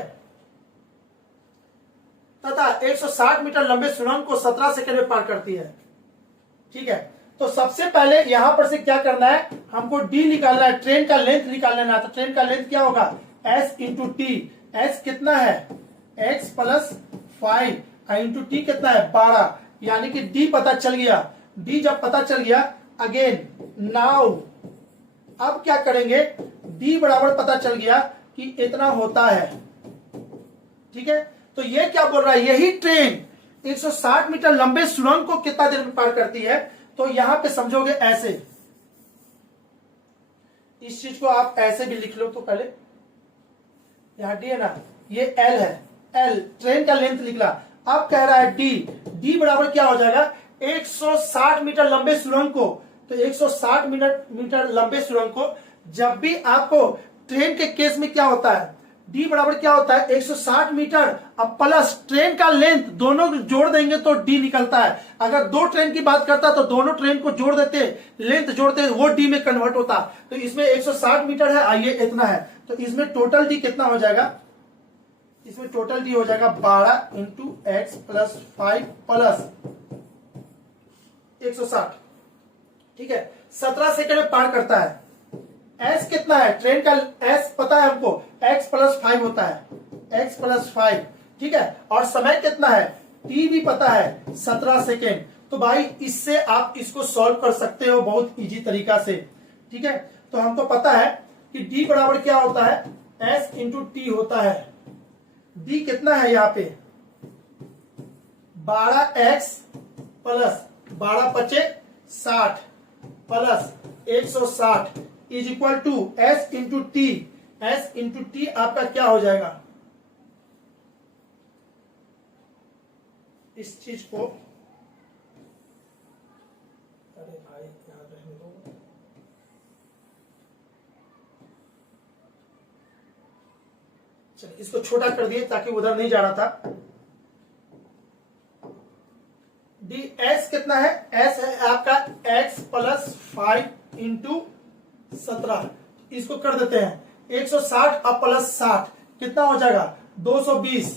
तथा 160 मीटर लंबे सुरंग को 17 सेकंड में पार करती है। ठीक है, तो सबसे पहले यहां पर से क्या करना है, हमको d निकालना है, ट्रेन का लेंथ निकालना है। तो ट्रेन का लेंथ क्या होगा? s × t। s कितना है? x + 5 × t कितना है? 12, यानी कि d पता चल गया। d जब पता चल गया, अगेन नाउ अब क्या करेंगे, d बराबर पता चल गया कि इतना होता है। ठीक है, तो ये क्या बोल रहा है, यही ट्रेन 160 मीटर लंबे सुरंग को कितना देर में पार करती है। तो यहां पे समझोगे ऐसे, इस चीज को आप ऐसे भी लिख लो। तो पहले यहां डी है ना, ये एल है, एल ट्रेन का लेंथ निकला। अब कह रहा है डी बराबर क्या हो जाएगा, 160 मीटर लंबे सुरंग को। तो 160 मीटर लंबे सुरंग को जब भी आपको ट्रेन के केस में क्या होता है, डी बराबर क्या होता है, 160 मीटर अब प्लस ट्रेन का लेंथ, दोनों जोड़ देंगे तो डी निकलता है। अगर दो ट्रेन की बात करता तो दोनों ट्रेन को जोड़ देते, लेंथ जोड़ते, वो डी में कन्वर्ट होता। तो इसमें 160 मीटर है, आइए इतना है, तो इसमें टोटल डी कितना हो जाएगा, इसमें टोटल डी हो जाएगा 12 इंटू एक्स प्लस 5 प्लस 160। ठीक है, 17 सेकंड में पार करता है। एस कितना है, ट्रेन का एस पता है हमको, एक्स प्लस 5 होता है, एक्स प्लस 5। ठीक है, और समय कितना है, टी भी पता है 17 सेकेंड। तो भाई इससे आप इसको सॉल्व कर सकते हो बहुत इजी तरीका से। ठीक है, तो हमको पता है कि डी बराबर क्या होता है, एस इंटू टी होता है। डी कितना है यहाँ पे 12x प्लस 12 पचे 60 plus 160 is equal to S into T. S into T आपका क्या हो जाएगा, इस चीज को, अरे भाई याद रहने दो, चलिए इसको छोटा कर दिए ताकि उधर नहीं जा रहा था। डी एस कितना है, एस है आपका एक्स प्लस 5 इंटू 17। इसको कर देते हैं 160 और प्लस 60 कितना हो जाएगा 220,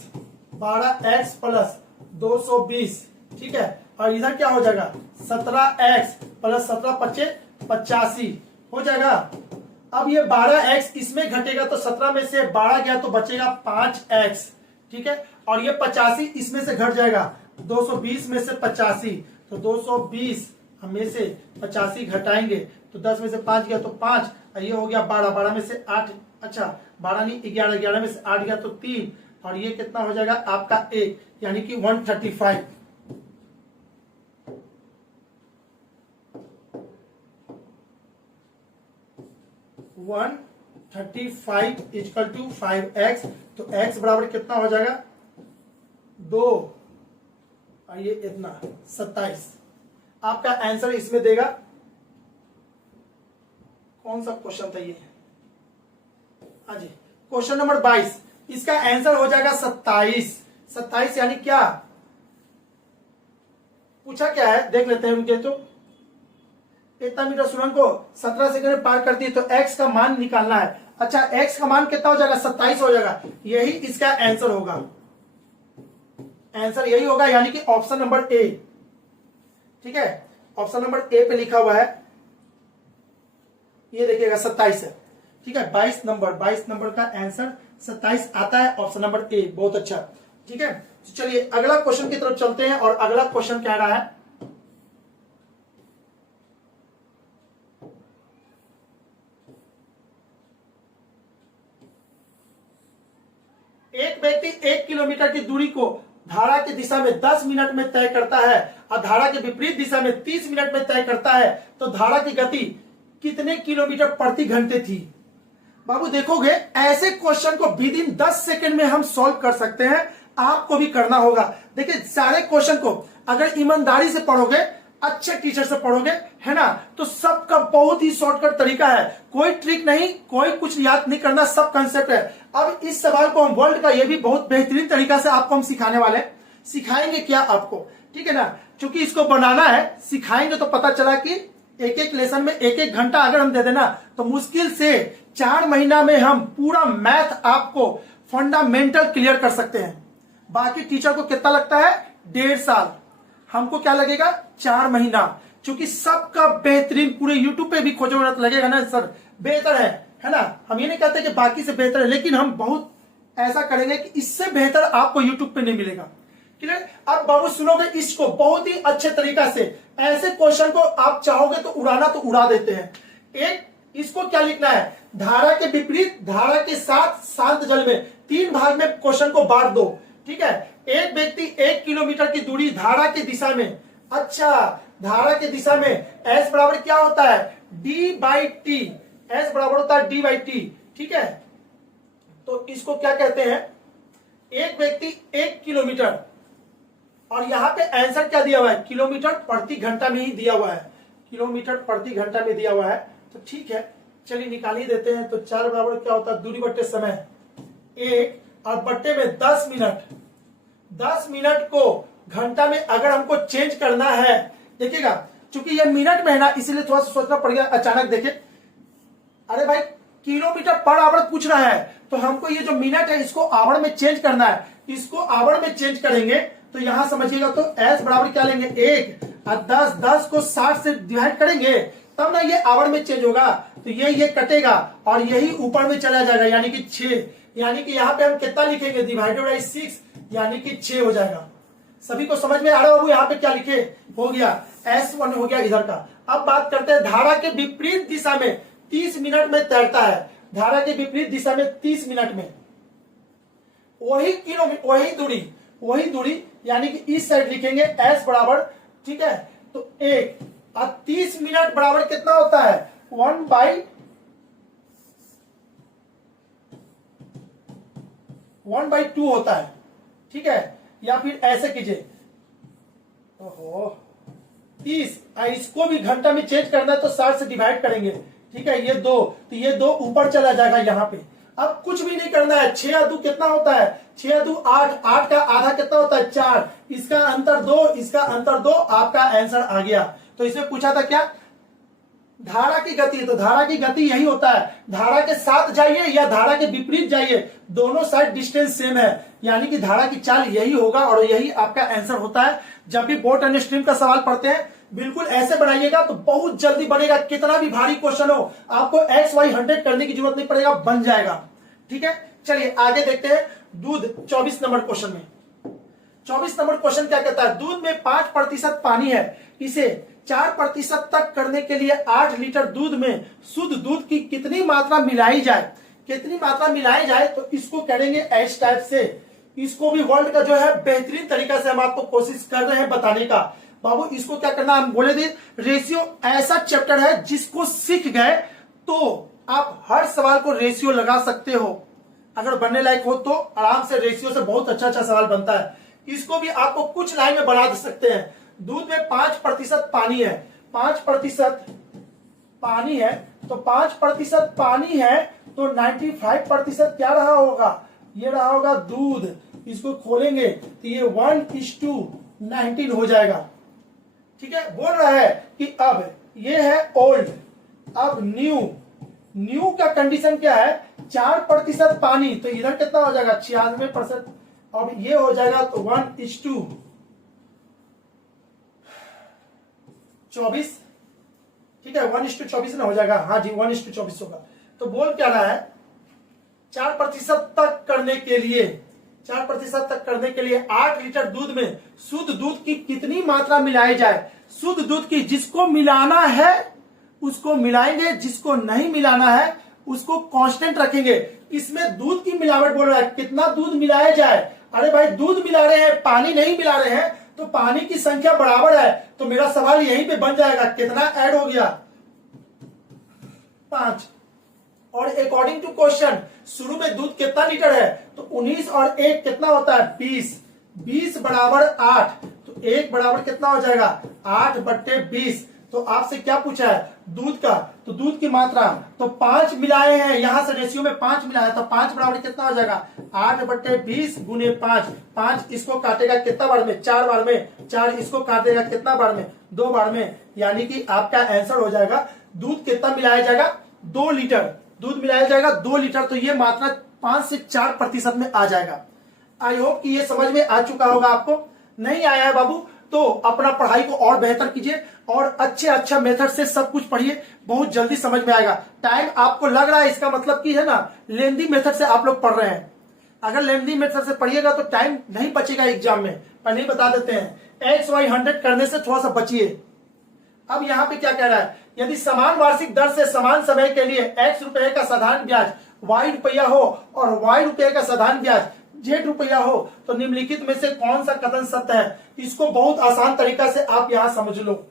12x प्लस 220। ठीक है, और इधर क्या हो जाएगा 17x प्लस 17 पच्चे 85 हो जाएगा। अब ये 12x इसमें घटेगा तो 17 में से 12 गया तो बचेगा 5x। ठीक है, और ये 85 इसमें से घट जाएगा, 220 में से 85, तो 220 हम में से 85 घटाएंगे तो 10 में से 5 गया तो 5, ये हो गया 12, 12 में से 8, अच्छा 12 नहीं 11, 11 में से 8 गया तो 3, और ये कितना हो जाएगा आपका 1, यानी कि 135। वन 35 इक्वल टू 5x, तो x बराबर कितना हो जाएगा 2, और ये इतना 27। आपका आंसर इसमें देगा, कौन सा क्वेश्चन था ये, हाँ जी क्वेश्चन नंबर 22, इसका आंसर हो जाएगा 27। 27 यानी क्या पूछा क्या है देख लेते हैं उनके। तो इतना मीटर सुरंग को 17 सेकंड में पार करती है तो x का मान निकालना है। अच्छा x का मान कितना हो जाएगा 27 हो जाएगा, यही इसका आंसर होगा, आंसर यही होगा, यानी कि ऑप्शन नंबर ए। ठीक है, ऑप्शन नंबर ए पे लिखा हुआ है, ये देखिएगा 27 है। ठीक है, 22 नंबर का आंसर 27 आता है, ऑप्शन नंबर ए। बहुत अच्छा। ठीक है, तो चलिए अगला क्वेश्चन की तरफ चलते हैं, और अगला क्वेश्चन कह रहा है एक व्यक्ति 1 किलोमीटर की दूरी को धारा की दिशा में 10 मिनट में तय करता है और धारा के विपरीत दिशा में 30 मिनट में तय करता है, तो धारा की गति कितने किलोमीटर प्रति घंटे थी। बाबू देखोगे ऐसे क्वेश्चन को विद इन 10 सेकंड में हम सॉल्व कर सकते हैं, आपको भी करना होगा। देखिए सारे क्वेश्चन को अगर ईमानदारी से पढ़ोगे, अच्छे टीचर से पढ़ोगे, है ना, तो सबका बहुत ही शॉर्टकट तरीका है, कोई ट्रिक नहीं, कोई कुछ याद नहीं करना, सब कंसेप्ट है। अब इस सवाल को हम वर्ल्ड का ये भी बहुत बेहतरीन तरीका से आपको हम सिखाने वाले हैं। सिखाएंगे क्या आपको, ठीक है ना, क्योंकि इसको बनाना है, सिखाएंगे तो पता चला कि एक एक लेसन में एक एक घंटा अगर हम दे देना तो मुश्किल से 4 महीना में हम पूरा मैथ आपको फंडामेंटल क्लियर कर सकते हैं। बाकी टीचर को कितना लगता है 1.5 साल, हमको क्या लगेगा 4 महीना, क्योंकि सबका बेहतरीन पूरे यूट्यूब पे भी खोजोगे तो लगेगा ना सर बेहतर है ना। हम ये नहीं कहते कि बाकी से बेहतर है, लेकिन हम बहुत ऐसा करेंगे कि इससे बेहतर आपको यूट्यूब पे नहीं मिलेगा। क्लियर। अब बाबू सुनोगे इसको बहुत ही अच्छे तरीका से, ऐसे क्वेश्चन को आप चाहोगे तो उड़ाना तो उड़ा देते हैं। एक इसको क्या लिखना है, धारा के विपरीत धारा के साथ शांत जल में 3 भाग में क्वेश्चन को बांट दो। ठीक है, एक व्यक्ति 1 किलोमीटर की दूरी धारा की दिशा में, अच्छा धारा की दिशा में एस बराबर क्या होता है डी बाई टी, एस बराबर होता है डी बाई टी। ठीक है, तो इसको क्या कहते हैं, एक व्यक्ति 1 किलोमीटर, और यहां पे आंसर क्या दिया हुआ है किलोमीटर प्रति घंटा में ही दिया हुआ है, किलोमीटर प्रति घंटा में दिया हुआ है। तो ठीक है चलिए निकाल ही देते हैं। तो 4 बराबर क्या होता है दूरी बट्टे समय 1 और बट्टे में 10 मिनट, 10 मिनट को घंटा में अगर हमको चेंज करना है, देखिएगा चूंकि ये मिनट में है ना, इसीलिए थोड़ा सा सोचना पड़ेगा। अचानक देखे, अरे भाई किलोमीटर पर आवर पूछ रहा है, तो हमको ये जो मिनट है इसको आवर में चेंज करना है। इसको आवर में चेंज करेंगे तो यहां समझिएगा, तो एस बराबर क्या लेंगे 1 और 10 को 60 से डिवाइड करेंगे तब ना ये आवर में चेंज होगा। तो ये कटेगा और यही ऊपर में चला जाएगा, यानी कि 6। यानी कि यहाँ पे हम कितना लिखेंगे, डिवाइडेड बाई 6, यानी कि 6 हो जाएगा। सभी को समझ में आ रहा है बाबू यहाँ पे क्या लिखे, हो गया S1 हो गया इधर का। अब बात करते हैं धारा के विपरीत दिशा में 30 मिनट में तैरता है। धारा के विपरीत दिशा में 30 मिनट में वही किलोमीटर वही दूरी यानी कि इस साइड लिखेंगे S बराबर, ठीक है, तो 1 और 30 मिनट बराबर कितना होता है 1/2 होता है, ठीक है। या फिर ऐसे कीजिए, ओहो 30, इसको भी घंटा में चेंज करना है तो 60 से डिवाइड करेंगे, ठीक है। ये 2, तो ये 2 ऊपर चला जाएगा यहाँ पे। अब कुछ भी नहीं करना है, 6 और 2 कितना होता है, 6 और 2 8, 8 का आधा कितना होता है 4, इसका अंतर 2, इसका अंतर 2, आपका आंसर आ गया। तो इसमें पूछा था क्या, धारा की गति, तो धारा की गति यही होता है, धारा के साथ जाइए या धारा के विपरीत जाइए, दोनों साइड डिस्टेंस सेम है, यानी कि धारा की चाल यही होगा और यही आपका आंसर होता है। जब भी बोट एंड स्ट्रीम का सवाल पढ़ते हैं बिल्कुल ऐसे बनाइएगा तो बहुत जल्दी बनेगा। कितना भी भारी क्वेश्चन हो आपको एक्स वाई 100 करने की जरूरत नहीं पड़ेगा, बन जाएगा, ठीक है। चलिए आगे देखते हैं दूध 24 नंबर क्वेश्चन में। 24 नंबर क्वेश्चन क्या कहता है, दूध में 5% पानी है, इसे 4% तक करने के लिए 8 लीटर दूध में शुद्ध दूध की कितनी मात्रा मिलाई जाए। कितनी मात्रा मिलाई जाए तो इसको करेंगे इस टाइप से। इसको भी वर्ल्ड का जो है बेहतरीन तरीका से हम आपको कोशिश कर रहे हैं बताने का। बाबू इसको क्या करना, हम बोले थे रेशियो ऐसा चैप्टर है जिसको सीख गए तो आप हर सवाल को रेशियो लगा सकते हो। अगर बनने लायक हो तो आराम से रेशियो से बहुत अच्छा सवाल बनता है। इसको भी आपको कुछ लाइन में बना सकते हैं। दूध में 5% पानी है, 5% पानी है, तो 5% पानी है तो 95% क्या रहा होगा, ये रहा होगा दूध। इसको खोलेंगे तो ये 1:19 हो जाएगा, ठीक है। बोल रहा है कि अब ये है ओल्ड, अब न्यू का कंडीशन क्या है, 4% पानी, तो इधर कितना हो जाएगा 96%, अब ये हो जाएगा तो 1:24, ठीक है, 1:24 ना हो जाएगा, हाँ जी 1:24 होगा। तो बोल क्या रहा है 4% तक करने के लिए 4% तक करने के लिए 8 लीटर दूध में शुद्ध दूध की कितनी मात्रा मिलाई जाए। शुद्ध दूध की जिसको मिलाना है उसको मिलाएंगे, जिसको नहीं मिलाना है उसको कांस्टेंट रखेंगे। इसमें दूध की मिलावट बोल रहा है, कितना दूध मिलाया जाए। अरे भाई दूध मिला रहे हैं, पानी नहीं मिला रहे हैं, तो पानी की संख्या बराबर है, तो मेरा सवाल यहीं पे बन जाएगा, कितना ऐड हो गया 5। और अकॉर्डिंग टू क्वेश्चन शुरू में दूध कितना लीटर है, तो 19 और 1 कितना होता है 20, 20 बराबर 8, तो 1 बराबर कितना हो जाएगा 8/20। तो आपसे क्या पूछा है दूध का, तो दूध की मात्रा, तो 5 मिलाए हैं, यहां से रेशियो में 5 मिला है, तो 5 बराबर कितना हो जाएगा 8/20 गुने 5। 5 इसको काटेगा कितना बार में, 4 बार में, 4 इसको काटेगा कितना बार में, 2 बार में, यानी कि आपका आंसर हो जाएगा दूध कितना मिलाया जाएगा 2 लीटर दूध मिलाया जाएगा 2 लीटर। तो ये मात्रा 5 से 4% में आ जाएगा। आई होप कि ये समझ में आ चुका होगा। आपको नहीं आया है बाबू तो अपना पढ़ाई को और बेहतर कीजिए और अच्छा मेथड से सब कुछ पढ़िए, बहुत जल्दी समझ में आएगा। टाइम आपको लग रहा है इसका मतलब की है ना लेंदी मेथड से आप लोग पढ़ रहे हैं। अगर लेंदी मेथड से पढ़िएगा तो टाइम नहीं बचेगा एग्जाम में। पहले ही बता देते हैं एक्स वाई 100 करने से थोड़ा सा बचिए। अब यहाँ पे क्या कह रहा है, यदि समान वार्षिक दर से समान समय के लिए x रुपये का साधारण ब्याज y रुपया हो और y रुपये का साधारण ब्याज z रुपया हो तो निम्नलिखित में से कौन सा कथन सत्य है। इसको बहुत आसान तरीका से आप यहां समझ लो।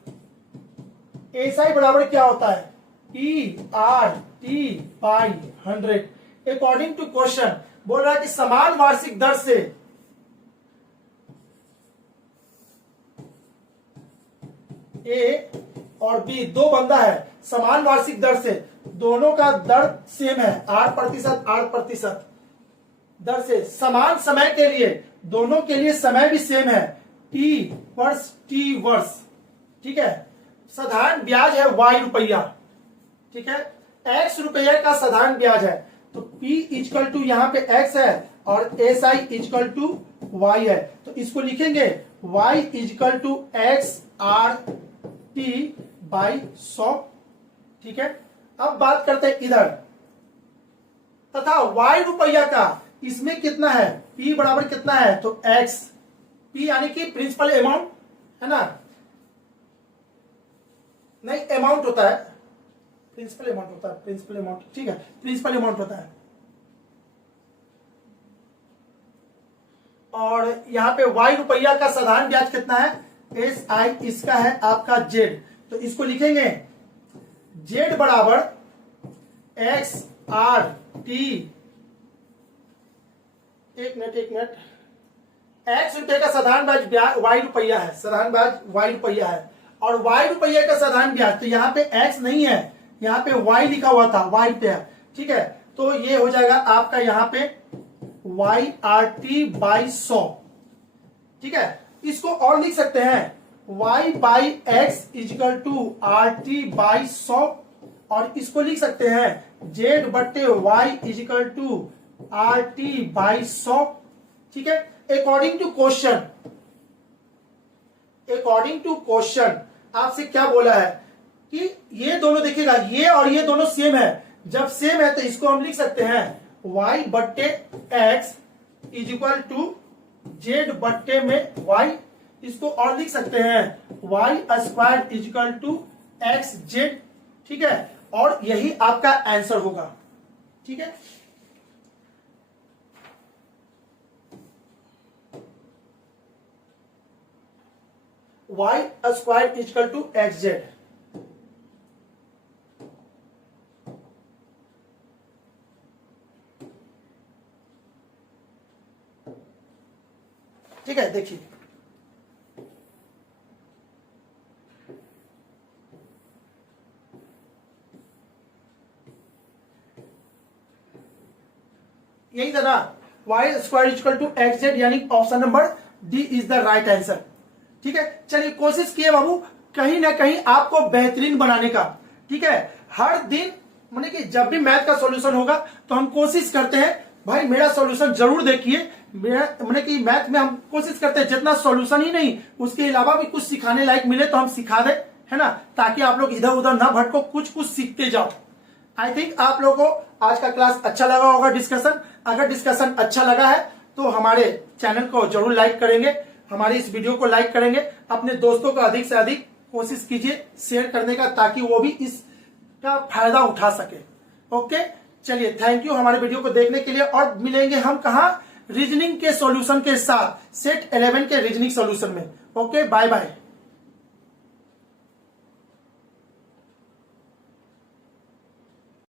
SI बराबर क्या होता है ERT/100। अकॉर्डिंग टू क्वेश्चन बोल रहा है कि समान वार्षिक दर से ए और बी दो बंदा है, समान वार्षिक दर से, दोनों का दर सेम है 8% दर से, समान समय के लिए, दोनों के लिए समय भी सेम है T वर्ष, ठीक है। साधारण ब्याज है y रुपया, ठीक है। x रुपये का साधारण ब्याज है, तो p इजकल टू यहाँ पे x है और SI इजकल टू y है, तो इसको लिखेंगे y equal to XRT by 100। ठीक है, अब बात करते हैं इधर, तथा y रुपया का इसमें कितना है, p बराबर कितना है, तो x, p यानी कि प्रिंसिपल अमाउंट है ना, नहीं अमाउंट होता है, प्रिंसिपल अमाउंट होता है, प्रिंसिपल अमाउंट, ठीक है, प्रिंसिपल अमाउंट होता है। और यहां पे y रुपया का साधारण ब्याज कितना है, SI, इसका है आपका z, तो इसको लिखेंगे z बराबर XRT, एक मिनट, x रुपये का साधारण ब्याज y रुपया है, साधारण ब्याज y रुपया है, और y रुपये का साधारण ब्याज, तो यहाँ पे x नहीं है, यहाँ पे y लिखा हुआ था, y रुपया, ठीक है, तो ये हो जाएगा आपका यहाँ पे YRT बाई 100। ठीक है, इसको और लिख सकते हैं y by X equal to RT by 100, और इसको लिख सकते हैं z बट्टे y equal to RT by 100। ठीक है, अकॉर्डिंग टू क्वेश्चन आपसे क्या बोला है कि ये दोनों देखिएगा, ये और ये दोनों सेम है, जब सेम है तो इसको हम लिख सकते हैं y बट्टे X is equal to Z बट्टे में y, इसको और लिख सकते हैं y square is equal to x Z. ठीक है, और यही आपका आंसर होगा। ठीक है, y square is equal to x Z. ठीक है, देखिए यही था ना, y square equal to x z, यानी option number D is the right answer. ठीक है, चलिए कोशिश किए बाबू कहीं ना कहीं आपको बेहतरीन बनाने का। ठीक है, हर दिन माने कि जब भी मैथ का सॉल्यूशन होगा तो हम कोशिश करते हैं भाई मेरा सॉल्यूशन जरूर देखिए, मैंने कि मैथ में हम कोशिश करते हैं जितना सॉल्यूशन ही नहीं उसके अलावा भी कुछ सिखाने लायक मिले तो हम सिखा दें, है ना, ताकि आप लोग इधर उधर ना भटको, कुछ सीखते जाओ। आई थिंक आप लोगों को आज का क्लास अच्छा लगा होगा, डिस्कशन। अगर डिस्कशन अच्छा लगा है तो हमारे चैनल को जरूर लाइक करेंगे, हमारे इस वीडियो को लाइक करेंगे, अपने दोस्तों को अधिक से अधिक कोशिश कीजिए शेयर करने का, ताकि वो भी इसका फायदा उठा सके। ओके, चलिए थैंक यू हमारे वीडियो को देखने के लिए, और मिलेंगे हम कहाँ, रीजनिंग के सॉल्यूशन के साथ, सेट 11 के रीजनिंग सॉल्यूशन में। Okay, bye bye.